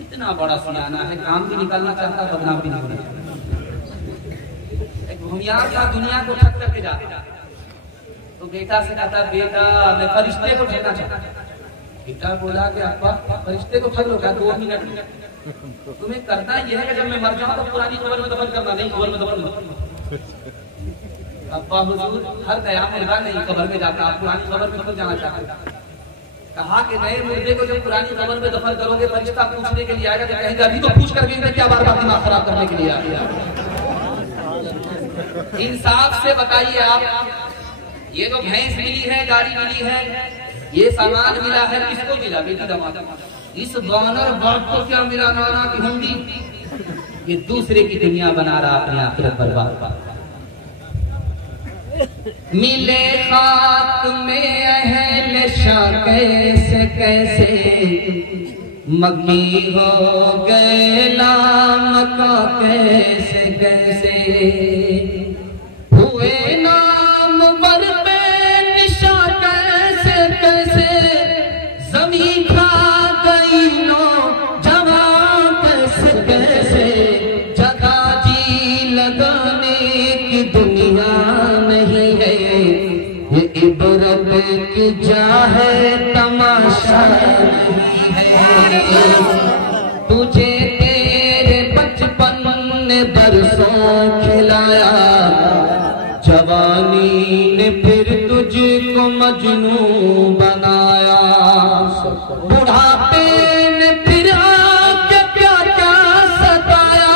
इतना बड़ा सियाना है, काम भी निकालना चाहता, बदनाम भी नहीं करना। एक भूमियार था, दुनिया को ठग करके जाता। तो बेटा से कहता, बेटा मैं फरिश्ते को ठगना चाहता। बेटा बोला कि अब्बा फरिश्ते को ठग लो क्या 2 मिनट। तुम्हें करना यह है कि जब मैं मर जाऊं तो पुरानी कब्र में दफन करना, नहीं कब्र में दफन। अब्बा हुजूर हर नया मुर्दा नहीं कब्र में जाता, आप पुरानी कब्र में क्यों जाना चाहते? कहा कि नए मुर्दे को जब पुरानी कब्र में दफन करोगे, फरिश्ता पूछने के लिए आएगा, तो कहेगा अभी तो पूछ कर भी क्या बार-बार दिमाग खराब करने के लिए आ गया। इंसाफ से बताइए आप, ये जो भैंस मिली है, गाड़ी मिली है, ये सामान मिला है, किसको मिला? बेटी दामाद। इस बानर बाप को क्या मिला? नाना की हुंडी। ये दूसरे की दुनिया बना रहा, अपने आखिरत बर्बाद। मिले खाक में अहले शाह कैसे कैसे, मक्की हो गए लामका कैसे कैसे, हुए नाम पर पे निशा कैसे कैसे, जमीन खा गई नो जवां कैसे कैसे, जगह जी लगाने की दुनिया नहीं है, ये इबरत की जा है तमाशा नहीं है। तुझे तेरे बचपन ने बरसों खिलाया, जवानी ने फिर तुझको मजनू बनाया, बुढ़ापे ने फिर आके क्या क्या सताया,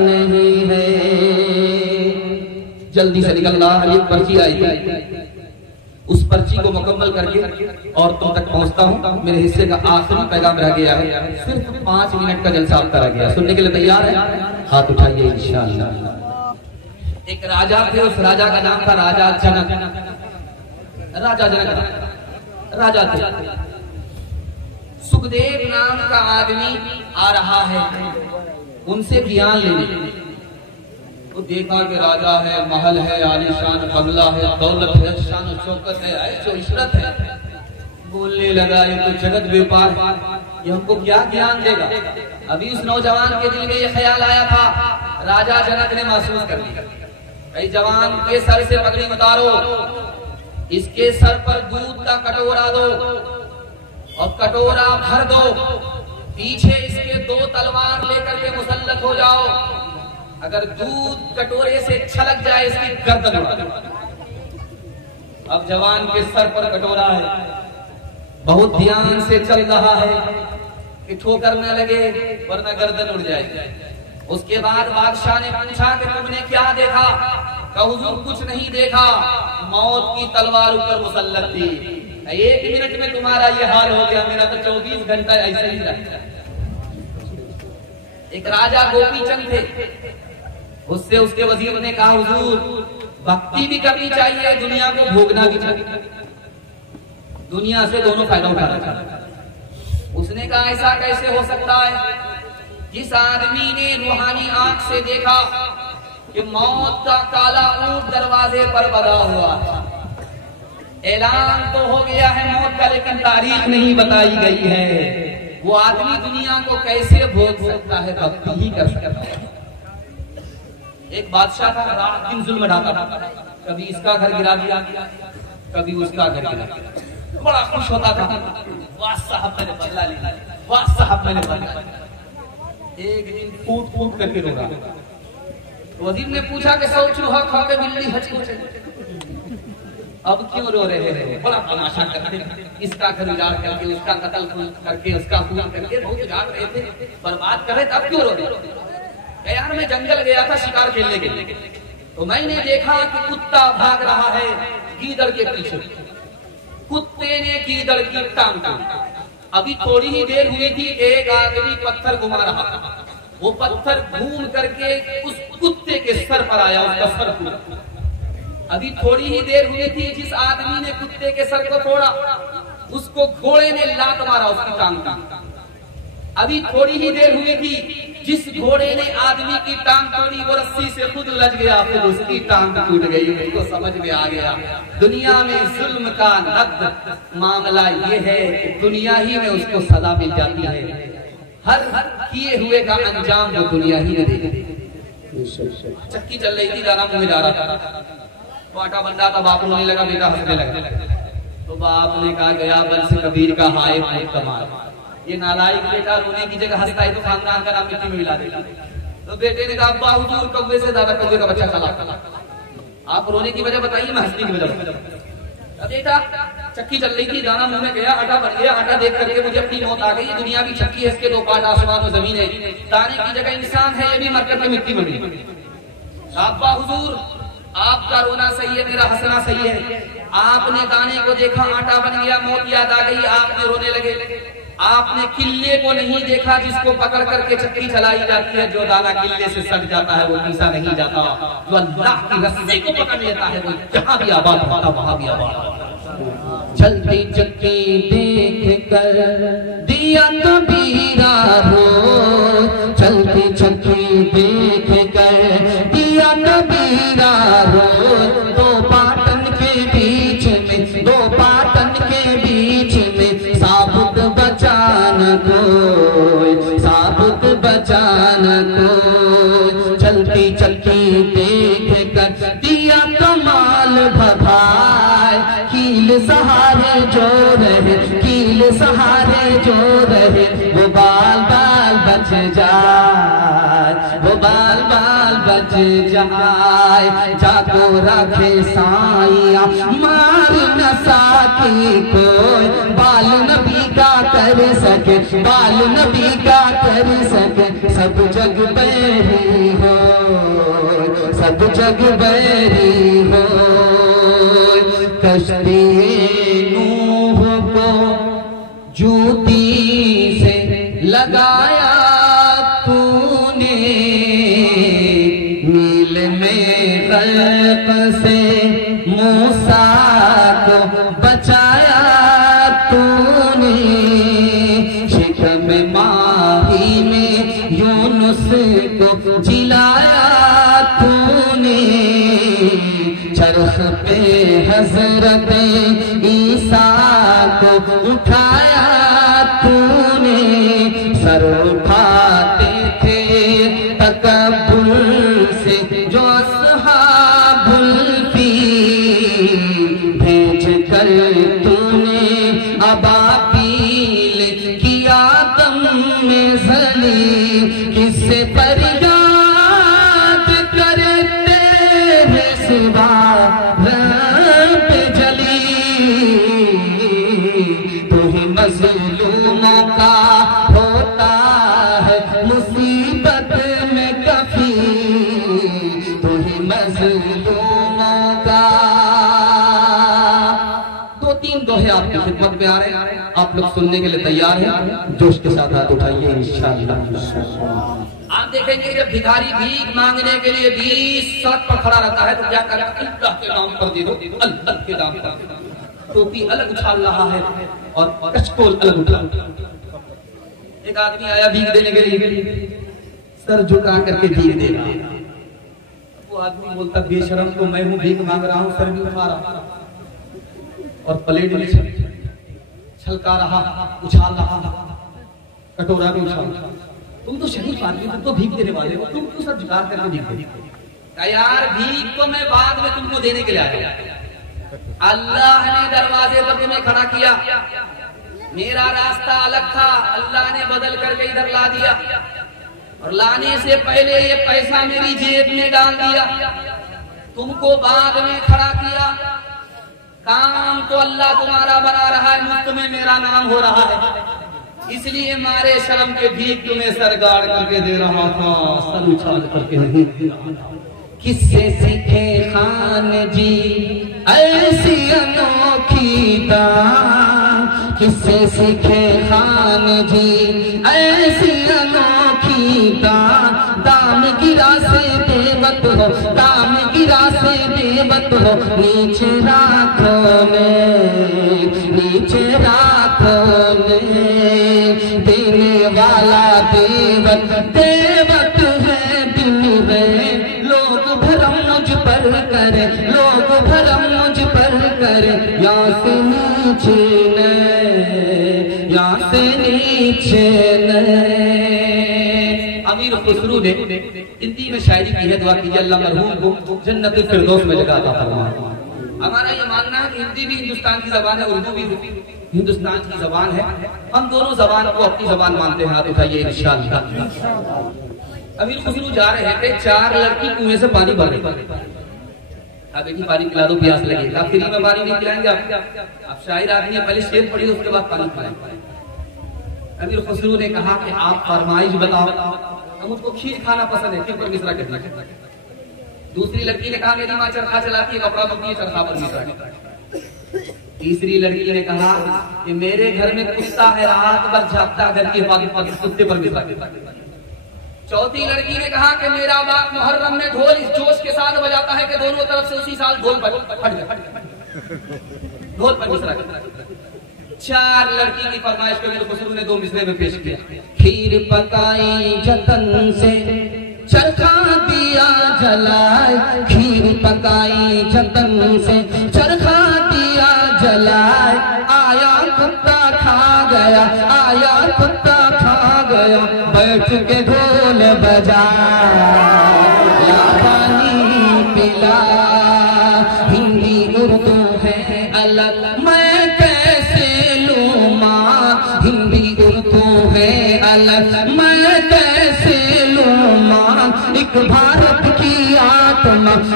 नहीं है। जल्दी से निकल रहा है, एक पर्ची आई है, उस पर्ची को मुकम्मल करके और तुम तक पहुंचता हूं। मेरे हिस्से का आखिरी पैगाम रह गया है, सिर्फ 5 मिनट का जलसा आपका रह गया। सुनने के लिए तैयार है? हाथ उठाइए इंशाअल्लाह। एक राजा थे, उस राजा का नाम था राजा जनक। राजा जनक राजा थे। सुखदेव नाम का आदमी आ रहा है उनसे ज्ञान लेने। तो देखा कि राजा है, महल है, आलीशान बंगला है, दौलत है, शान शौकत है, ऐशो इशरत है। बोलने लगा ये तो जगत व्यापार है, ये हमको क्या ज्ञान देगा। अभी उस नौजवान के दिल में ये ख्याल आया था, राजा जनक ने महसूस कर लिया, भाई जवान के सर से पगड़ी उतारो, इसके सर पर दूध का कटोरा दो और कटोरा भर दो, पीछे इसके 2 तलवार लेकर के मुसल्लत हो जाओ, अगर दूध कटोरे से छलक जाए इसकी गर्दन उड़ा दो। अब जवान के सर पर कटोरा है, बहुत ध्यान से चल रहा है कि ठोकर न लगे वरना गर्दन उड़ जाएगी। उसके बाद बादशाह ने पूछा कि तुमने क्या देखा? कहा हुजूर कुछ नहीं देखा, मौत की तलवार ऊपर मुसल्लत थी। 1 मिनट में तुम्हारा ये हाल हो गया, मेरा तो 24 घंटा ऐसे ही रहा। एक राजा गोपीचंद थे, उससे उसके वजीर ने कहा हुजूर भक्ति भी करनी चाहिए, दुनिया को भोगना भी चाहिए, दुनिया से दोनों फायदा उठाना चाहिए। उसने कहा ऐसा कैसे हो सकता है? जिस आदमी ने रूहानी आंख से देखा कि मौत का काला ऊंट दरवाजे पर बधा हुआ है, ऐलान तो हो गया है मौत का, लेकिन तारीख नहीं बताई गई है, वो आदमी दुनिया को कैसे भोग सकता है? भक्ति ही कर सकता है। एक बादशाह था, रात दिन जुल्म ढाता था, कभी इसका घर गिरा दिया, कभी उसका घर गिरा दिया। बड़ा खुश होता था, वाह साहब मैंने बदला लिया, वाह साहब मैंने बदला। एक दिन फूट फूट करके रो रहा। वजीर ने पूछा कि सौ चूहा खा के बिल्ली हंसी, अब क्यों रो रहे हैं? बड़ा तमाशा करते, इसका घर उजाड़ करके, उसका कत्ल करके, उसका खून करके बहुत उजाड़ रहे थे, बर्बाद कर रहे थे, अब क्यों रो रहे? यार मैं जंगल गया था शिकार खेलने के लिए, तो मैंने देखा कि कुत्ता भाग रहा है गीदड़ के पीछे। कुत्ते ने गीदड़ की टांग तोड़ी। अभी थोड़ी ही देर हुई थी, एक आदमी पत्थर घुमा रहा था, वो पत्थर घूम करके उस कुत्ते के सर पर आया, उसका सर फूटा। अभी थोड़ी ही देर हुई थी, जिस आदमी ने कुत्ते के सर को तोड़ा उसको घोड़े ने लात मारा, उसकी टांग तोड़ी। अभी थोड़ी ही देर हुई थी, जिस घोड़े ने आदमी की टांग तोड़ी वो रस्सी से खुद उलझ गया, फिर उसकी टांग टूट गई। उनको समझ में आ गया दुनिया में जुल्म का नक़्द मामला ये है कि दुनिया ही में उसको सजा मिल जाती है, हर किए हुए का अंजाम वो दुनिया ही में देगी। चक्की चल रही थी, जाना मुंह में जा रहा था, आटा बन रहा था, बाप रोने लगा, बेटा हंसने लगा। तो बाप ने कहा गया वंश कबीर का हाय हाय कमाल, ये नालायक बेटा रोने की जगह हंसता है तो खानदान का नाम मिट्टी में मिला देगा। तो बेटे ने कहा अब्बा हुजूर कौवे से ज्यादा कौवे का बच्चा खला, आप रोने की वजह बताइए, मैं हंसने की वजह। बेटा चक्की चल रही थी, दाना मुंह में गया, आटा बन गया, आटा देख करके मुझे अपनी मौत आ गई। दुनिया की चक्की है, इसके 2 पार्ट आसमान और जमीन है, दाने की जगह इंसान है, ये भी मर करके मिट्टी में मिली। अब्बा हुजूर आपका रोना सही है, मेरा हंसना सही है। आपने दाने को देखा, आटा बन गया, मौत याद आ गई, आपने रोने लगे। आपने किले को नहीं देखा जिसको पकड़ करके चक्की चलाई जाती है, जो दाना किले से सट जाता है वो पीसा नहीं जाता, जो अल्लाह की रस्सी को पकड़ लेता है वो जहां भी आबाद होता वहां भी आबाद। चलती चक्की देख कर दिया कबीरा रो, चलती चक्की देख कर दिया कबीरा रो, 2 पाटन के बीच में, 2 पाटन के बीच में साबुत बचाना कोई, साबुत बचाना कोई। चलती चक्की देख कर दिया कमाल भभाए, कील सहारे जो रहे, कील सहारे जो रहे, वो बाल बाल बच जाए, वो बाल बाल बच जाए, जाको रखे साइया मार न सके कोई, बाल नबी का कर सके, बाल नबी का कर सके। सब जग बैरी हो, सब जग बैरी हो, कश्ती नूह को जूती से लगाया तूने, नील में गल्ब से मूसा को बचाया तूने, शिकम माही में यूनुस को जिलाया तूने, चरख पे हजरत ईसा को उठाया तूने, सर उठाते थे तकब्बुर से जो अस्हाबुल फील, भेज कर तूने अबाबील किया दम में जलील, किससे फरियाद करते हैं सिवा रब जलील, तू ही मज़लूमों का होता है मुसीबत में कफील, तू ही मज़लूमों का। दो तीन दोहे आपकी खिदमत में आ रहे हैं, आप लोग सुनने के लिए तैयार हैं? जोश के साथ हाथ उठाइए इंशाअल्लाह। आप देखेंगे जब भिखारी भीख मांगने के लिए 20 सड़क पर खड़ा रहता है तो क्या करता है? अल्लाह के नाम पर दे दो, अल्लाह के नाम पर। टोपी अलग उछाल रहा है और कचकोल अलग उछाल। एक आदमी आया भीख देने के लिए, सर झुका करके भीख दे रहा है। वो आदमी बोलता बेशरम को मैं हूँ, भीख मांग रहा हूँ, सर भी उठा रहा और प्लेट में छलका रहा, उछाल रहा, कटोरा भी उछाल। तुम तो शरीफ आदमी, तुम तो भीख देने वाले हो, तुम क्यों सर झुका करके भीख दे? यार भीख तो मैं बाद में तुमको देने के लिए आया, अल्लाह ने दरवाजे पर तुम्हें खड़ा किया, मेरा रास्ता अलग था, अल्लाह ने बदल करके इधर ला दिया, और लाने से पहले ये पैसा मेरी जेब में डाल दिया, तुमको बाद में खड़ा किया। काम तो अल्लाह तुम्हारा बना रहा है, मुफ्त में मेरा नाम हो रहा है, इसलिए मारे शर्म के भीख तुम्हें सर गाड़ करके दे रहा था, सर उछाल करके नहीं। किससे सीखे खान जी ऐसी अनोखी दान, किससे सीखे खान जी ऐसी अनोखी दान, दाम गिरा से बेबत हो, दाम गिरा से बेबत हो, नीचे राखों में, नीचे राखों में, देने वाला देवत देवत है दिन में, लोग भरम मुझ पर करे, लोग भरम मुझ पर करे, यहाँ से नीचे न, यहाँ से नीचे न। अमीर खुसरू ने हिंदी में शायरी की है, दुआ कीजिए अल्लाह मरहूम को जन्नतुल फिरदौस में जगह अता फरमाए। हमारा ये मानना है कि हिंदी भी हिंदुस्तान की जबान है, उर्दू भी हिंदुस्तान की जबान है, हम दोनों जबान को अपनी जबान मानते हैं। हाथ उठाइए इंशाअल्लाह। अमीर खुसरू जा रहे थे, 4 लड़की कुएं से पानी भर रही, बेटी पानी पिला दो, प्यास लगी। आप फ्री में पानी नहीं पिलाएंगे, आप शायर आदमी है, पहले शेर पढ़िए उसके बाद पानी पिलाएंगे। अमीर खुसरू ने कहा कि आप फरमाइश बताओ, मुझको खीर खाना पसंद है, पर मिश्रा के। दूसरी लड़की ने कहा मेरी माँ चरखा चलाती है, कपड़ा बुनती है, चरखा पर मिश्रा। तीसरी लड़की ने कहा कि मेरे घर में कुत्ता है, रात भर झापता, घर की हिफाजत कुत्ते पर मिश्रा। चौथी लड़की ने कहा कि मेरा बाप मुहर्रम में ढोल इस जोश के साथ बजाता है कि दोनों तरफ से उसी साल ढोल ढोल पर मिश्रा। 4 लड़की की फरमाइश को मेरे खुसरू ने 2 मिसरे में पेश किया। खीर पकाई जतन से, चरखा दिया जलाए, खीर पकाई जतन से, चरखा दिया जलाए, आया कुत्ता खा गया, आया कुत्ता खा गया, बैठ के ढोल बजा, पानी पिला। हिंदी उर्दू है अलग, मैं कैसे लूं मां, हिंदी उर्दू है अलग, मैं कैसे लूं मां, एक भारत की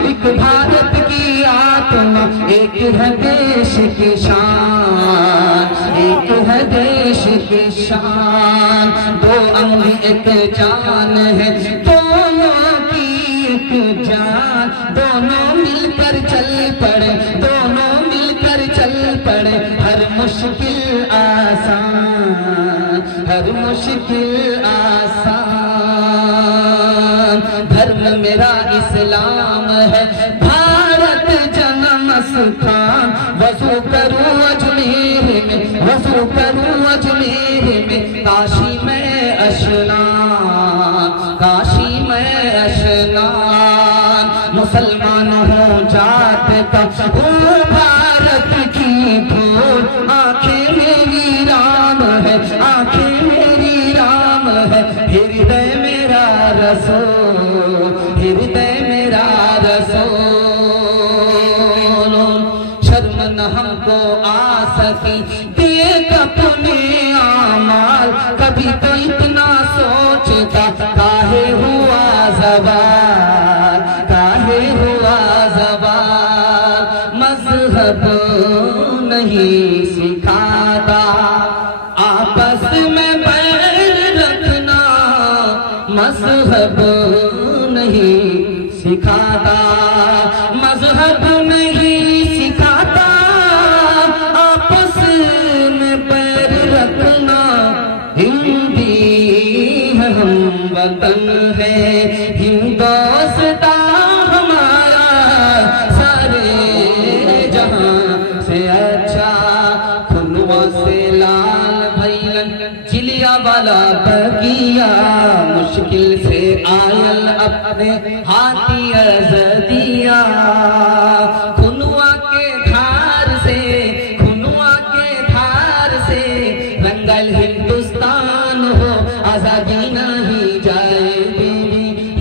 एक भारत की आत्मा, एक है देश की शान, एक है देश की शान। दो अंग एक जान है, दोनों की एक जान, दोनों मिलकर चल पड़े, दोनों मिलकर चल पड़े, हर मुश्किल आसान, हर मुश्किल आसान। धर्म मेरा इस्लाम है, भारत जन्म स्थान। वज़ू करूं अजमेर में, वज़ू करूं अजमेर में, काशी में अशनान, काशी में अशनान। मुसलमान हो जात का हूँ भारत की धूल, आंखें मेरी राम है, आंखें मेरी राम है। हृदय मेरा रसूल, हृदय मेरा रसूल। शर्म न हमको आ सकी देख अपने आमाल, कभी तो इतना सोचता काहे हुआ ज़वाल, काहे हुआ ज़वाल। मज़हब नहीं सिखाता आपस में बैर रखना, मज़हब नहीं सिखाता, मज़हब नहीं सिखाता आपस में बैर रखना। हिंदी है हम वतन है, हिंदोस्तां हमारा सारे जहां से अच्छा। खुनवा से लाल भैलन जिलिया वाला बगिया, मुश्किल से आयल अपने हाथी अज़दिया। खुनवा के धार से, खुनवा के धार से रंगल हिंदुस्तान हो, आजादी नहीं जाएगी।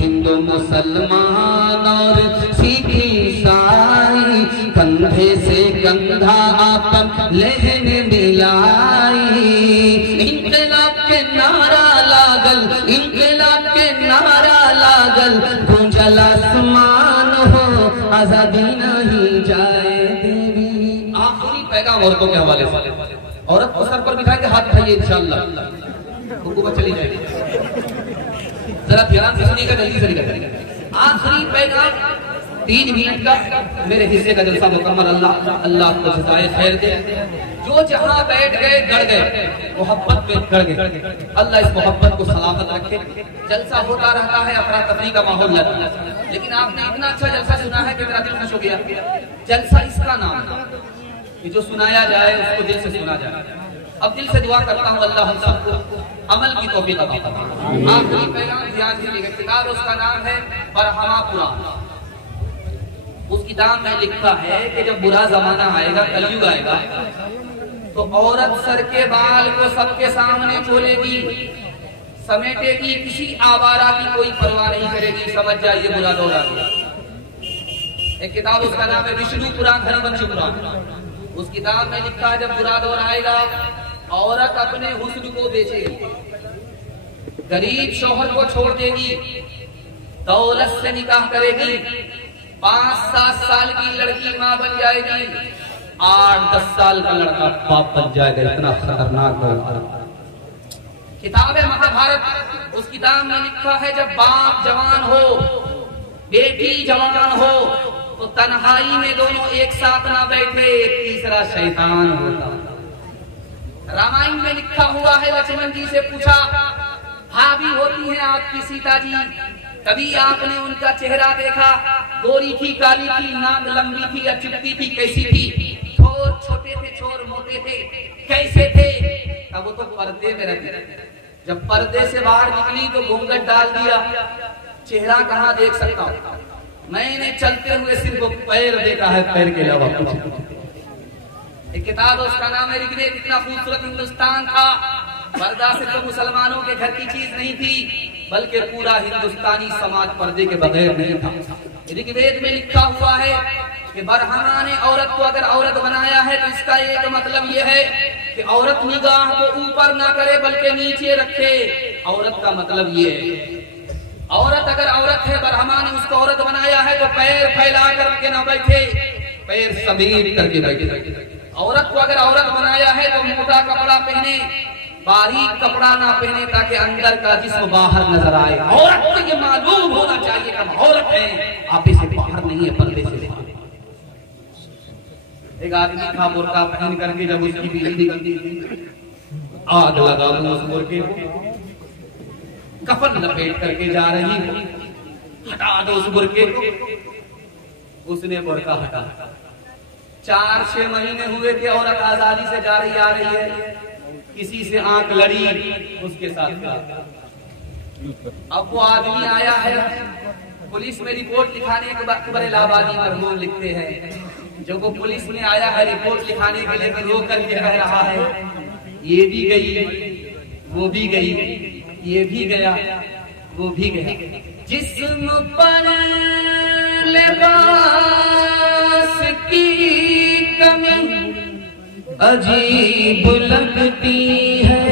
हिंदू मुसलमान और सिख ईसाई कंधे से कंधा आपन लेने मिलाई। इंकलाब के नारा लागल, इंकलाब के नारा लागल, गूंजल आसमान हो, आजादी नहीं जाए देवी। आखिरी पैगाम औरतों के हवाले से, औरत को सर पर बिठा के हाथ उठाइए इंशाअल्लाह, हुकूमत चली जाएगी। जरा ध्यान से सुनिएगा, जल्दी से निकल। आखिरी पैगाम 3 मिनट का, मेरे हिस्से का जलसा मुकम्मल। अल्लाह आपको जज़ाए खैर दे। जो जहां बैठ गए गड़ गए, मोहब्बत में गड़ गए, अल्लाह इस मोहब्बत को सलामत रखे। जलसा होता रहता है, अफरा तफरी का माहौल रहता है, लेकिन आपने इतना अच्छा जलसा सुना है कि मेरा दिल खुश हो गया। जलसा इसका नाम है कि जो सुनाया जाए उसको दिल से सुना जाए। अब दिल से दुआ करता हूँ अल्लाह हम सबको अमल की तौफीक अता फरमाए। आखिरी पैगाम ध्यान दीजिएगा, किताब उसका नाम है बरहमा कुरान। उस किताब में लिखा है कि जब बुरा जमाना आएगा, कलयुग आएगा, तो औरत सर के बाल को सबके सामने खोलेगी, समेटेगी, किसी आवारा की कोई परवाह नहीं करेगी। समझ जाइए बुरा दौर आ गया। एक किताब उसका नाम है विष्णु पुराण, हरिवंश पुराण। उस किताब में लिखा है जब बुरा दौर आएगा, औरत अपने हुस्न को बेचेगी, गरीब शौहर को छोड़ देगी, दौलत से निकाह करेगी, 5-7 साल की लड़की मां बन जाएगी, 8-10 साल का लड़का बाप बन जाएगा। इतना खतरनाक दौर। किताब है महाभारत, उस किताब में लिखा है जब बाप जवान हो, बेटी जवान हो, तो तन्हाई में दोनों एक साथ ना बैठे, एक तीसरा शैतान होता। रामायण में लिखा हुआ है, लक्ष्मण जी से पूछा, भाभी होती हैं आपकी सीता जी, कभी आपने उनका चेहरा देखा? गोरी थी, काली थी, नाक लंबी थी या चुपती थी, कैसी थी? छोर छोटे थे, छोर मोटे थे, कैसे थे? अब वो तो पर्दे में रहते, जब पर्दे से बाहर निकली तो घूंघट डाल दिया, चेहरा कहाँ देख सकता हूँ? मैंने चलते हुए सिर्फ पैर देखा है, पैर के अलावा कुछ। एक किताब उसका नाम है ऋग्वेद। इतना खूबसूरत हिंदुस्तान था, पर्दा सिर्फ तो मुसलमानों के घर की चीज नहीं थी, बल्कि पूरा हिंदुस्तानी समाज पर्दे के बगैर नहीं था। ऋग्वेद में लिखा हुआ है कि बरहमा ने औरत को अगर औरत बनाया है तो इसका एक मतलब यह है कि औरत निगाह को ऊपर ना करे बल्कि नीचे रखे। औरत का मतलब ये है, औरत अगर औरत है, ब्रह्मा ने उसको औरत बनाया है तो पैर फैला करके ना बैठे, पैर समीप करके बैठे। औरत को अगर औरत बनाया है तो मोटा कपड़ा पहने, बारीक कपड़ा ना पहने, ताकि अंदर का जिस्म बाहर नजर आए। औरत को ये मालूम होना चाहिए कि हम औरत हैं, आप इसे बाहर नहीं है, पर्दे से बाहर। एक आदमी था बुर्का पहन करके, जब उसकी बीवी निकलती थी, आग लगा दो उस बुर्के को, कफन लपेट करके जा रही, हटा दो उस बुर्के को। उसने बुर्का हटा। 4-6 महीने हुए थे, औरत आजादी से जा रही, आ रही है, किसी से आंख लड़ी, उसके साथ। अब वो आदमी आया है, पुलिस में रिपोर्ट लिखाने के बाद बड़े लावादी मरहूम लिखते हैं, जो वो पुलिस में आया है रिपोर्ट लिखाने के लिए, रो करके कह रहा है, ये भी गई, वो भी गई, ये भी गया, वो भी गया। जिस्म पर लिबास की कमी अजीब लगती है,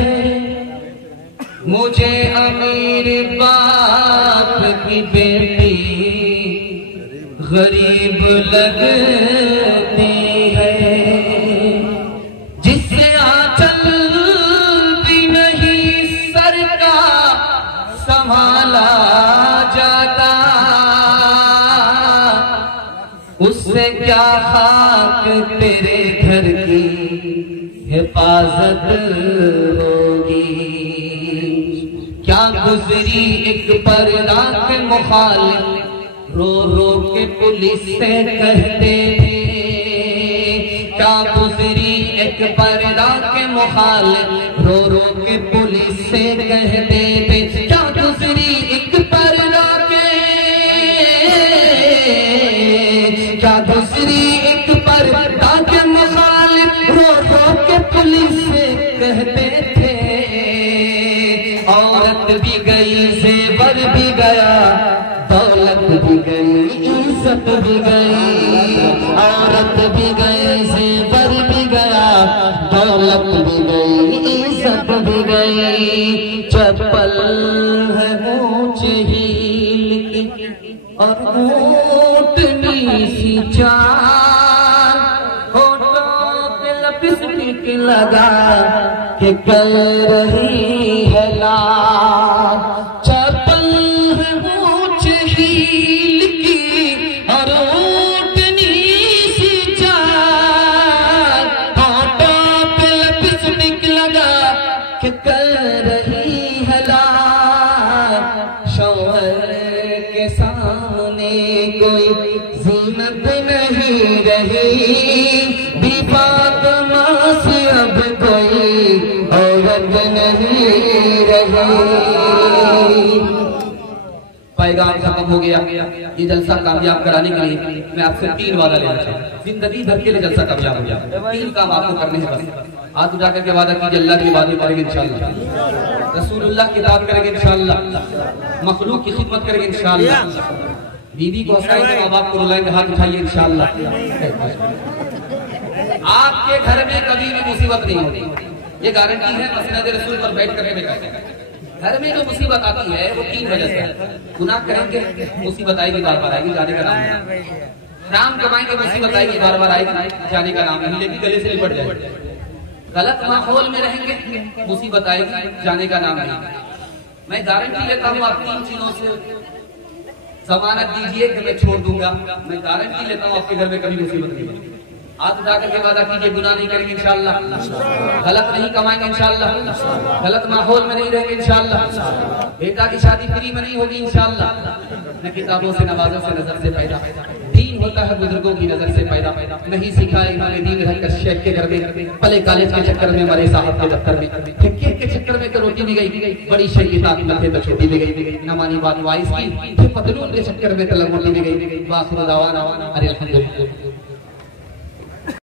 मुझे अमीर बाप की बेटी गरीब लगती है, जिससे आंचल भी नहीं सर का संभाला जाता, उससे क्या खाक तेरे घर की हिफाजत होगी। क्या गुजरी एक पर्दा के मुखालिफ, रो रो के पुलिस से कहते थे, क्या गुजरी एक पर्दा के मुखालिफ, रो रो के पुलिस से कहते थे, क्या गुजरी एक पर्दा के, क्या गुजरी एक पर्दा के मुखालिफ, रो रो के पुलिस से कहते थे। औरत भी गई, जेवर भी गया, दौलत भी गई, इज्जत भी गई। औरत भी गई, जेवर भी गया, दौलत भी गई, इज्जत भी गई। चप्पल है ऊंच हील की और ऊंटनी सी चाल, होठों पे लिपस्टिक लगा के कर रही है लाल। चप्पल है ऊंच हील की और ऊंटनी सी चाल, होठों पे लिपस्टिक लगा के कर रही है लाल। शौहर के सामने कोई जीनत नहीं रही, दीपात्मा से अब कोई औरत नहीं रही। पैगाम खत्म हो गया। ये जलसा कामयाब कराने के लिए मैं आपसे 3 वादा लेना चाहता हूँ। जिंदगी भर के लिए जलसा कामयाब हो गया। 3 काम आपको करने हैं बस। आज उठा करके वादा कीजिए, अल्लाह की इबादत करेंगे इंशाअल्लाह, रसूलुल्लाह की इताअत करेंगे इंशाअल्लाह, मखलूक की खिदमत करेंगे इंशाअल्लाह, बीवी को हंसाएंगे, माँ बाप को रुलाएंगे, हाथ उठाइए इंशाअल्लाह। आपके घर में कभी भी मुसीबत नहीं होती, ये गारंटी है। मसनद रसूल पर बैठ कर घर में जो मुसीबत आती है वो 3 वजह से। गुनाह करेंगे, मुसीबत आएगी, बार बार आएगी, जाने का नाम नहीं। नाम कमाएंगे, मुसीबत आएगी, बार बार आएगी, जाने का नाम नहीं, लेकिन गले से लिपट जाएगी। गलत माहौल में रहेंगे, मुसीबत आएगी, जाने का नाम नहीं। मैं गारंटी लेता हूँ, आप 3 चीजों से जमानत दीजिए कि मैं छोड़ दूंगा। मैं गारंटी लेता हूँ आपके घर में कभी मुसीबत नहीं बनेगी। हाथ उठा करके वादा कीजिए, गुनाह नहीं करेंगे इंशाअल्लाह, गलत नहीं कमाएंगे इंशाअल्लाह, गलत माहौल में नहीं रहेंगे इंशाअल्लाह, बेटा की शादी फ्री में नहीं होगी इंशाअल्लाह, न किताबों से, नमाजों से, नजर से पैदा। दीन होता है बुजुर्गों की नजर से पैदा। नहीं सीखा इन्होंने दीन रहकर शेख के घर में, पहले कॉलेज के चक्कर में, मरे साहब के दफ्तर में, फिक्र के चक्कर में तो रोटी भी गई, बड़ी शरीयत में तो छोटी भी गई, न मानी बात वाइस की, फिर पतलून के चक्कर में तो लंगोटी भी गई। वासुर दावाना अरे अल्हम्दुलिल्लाह।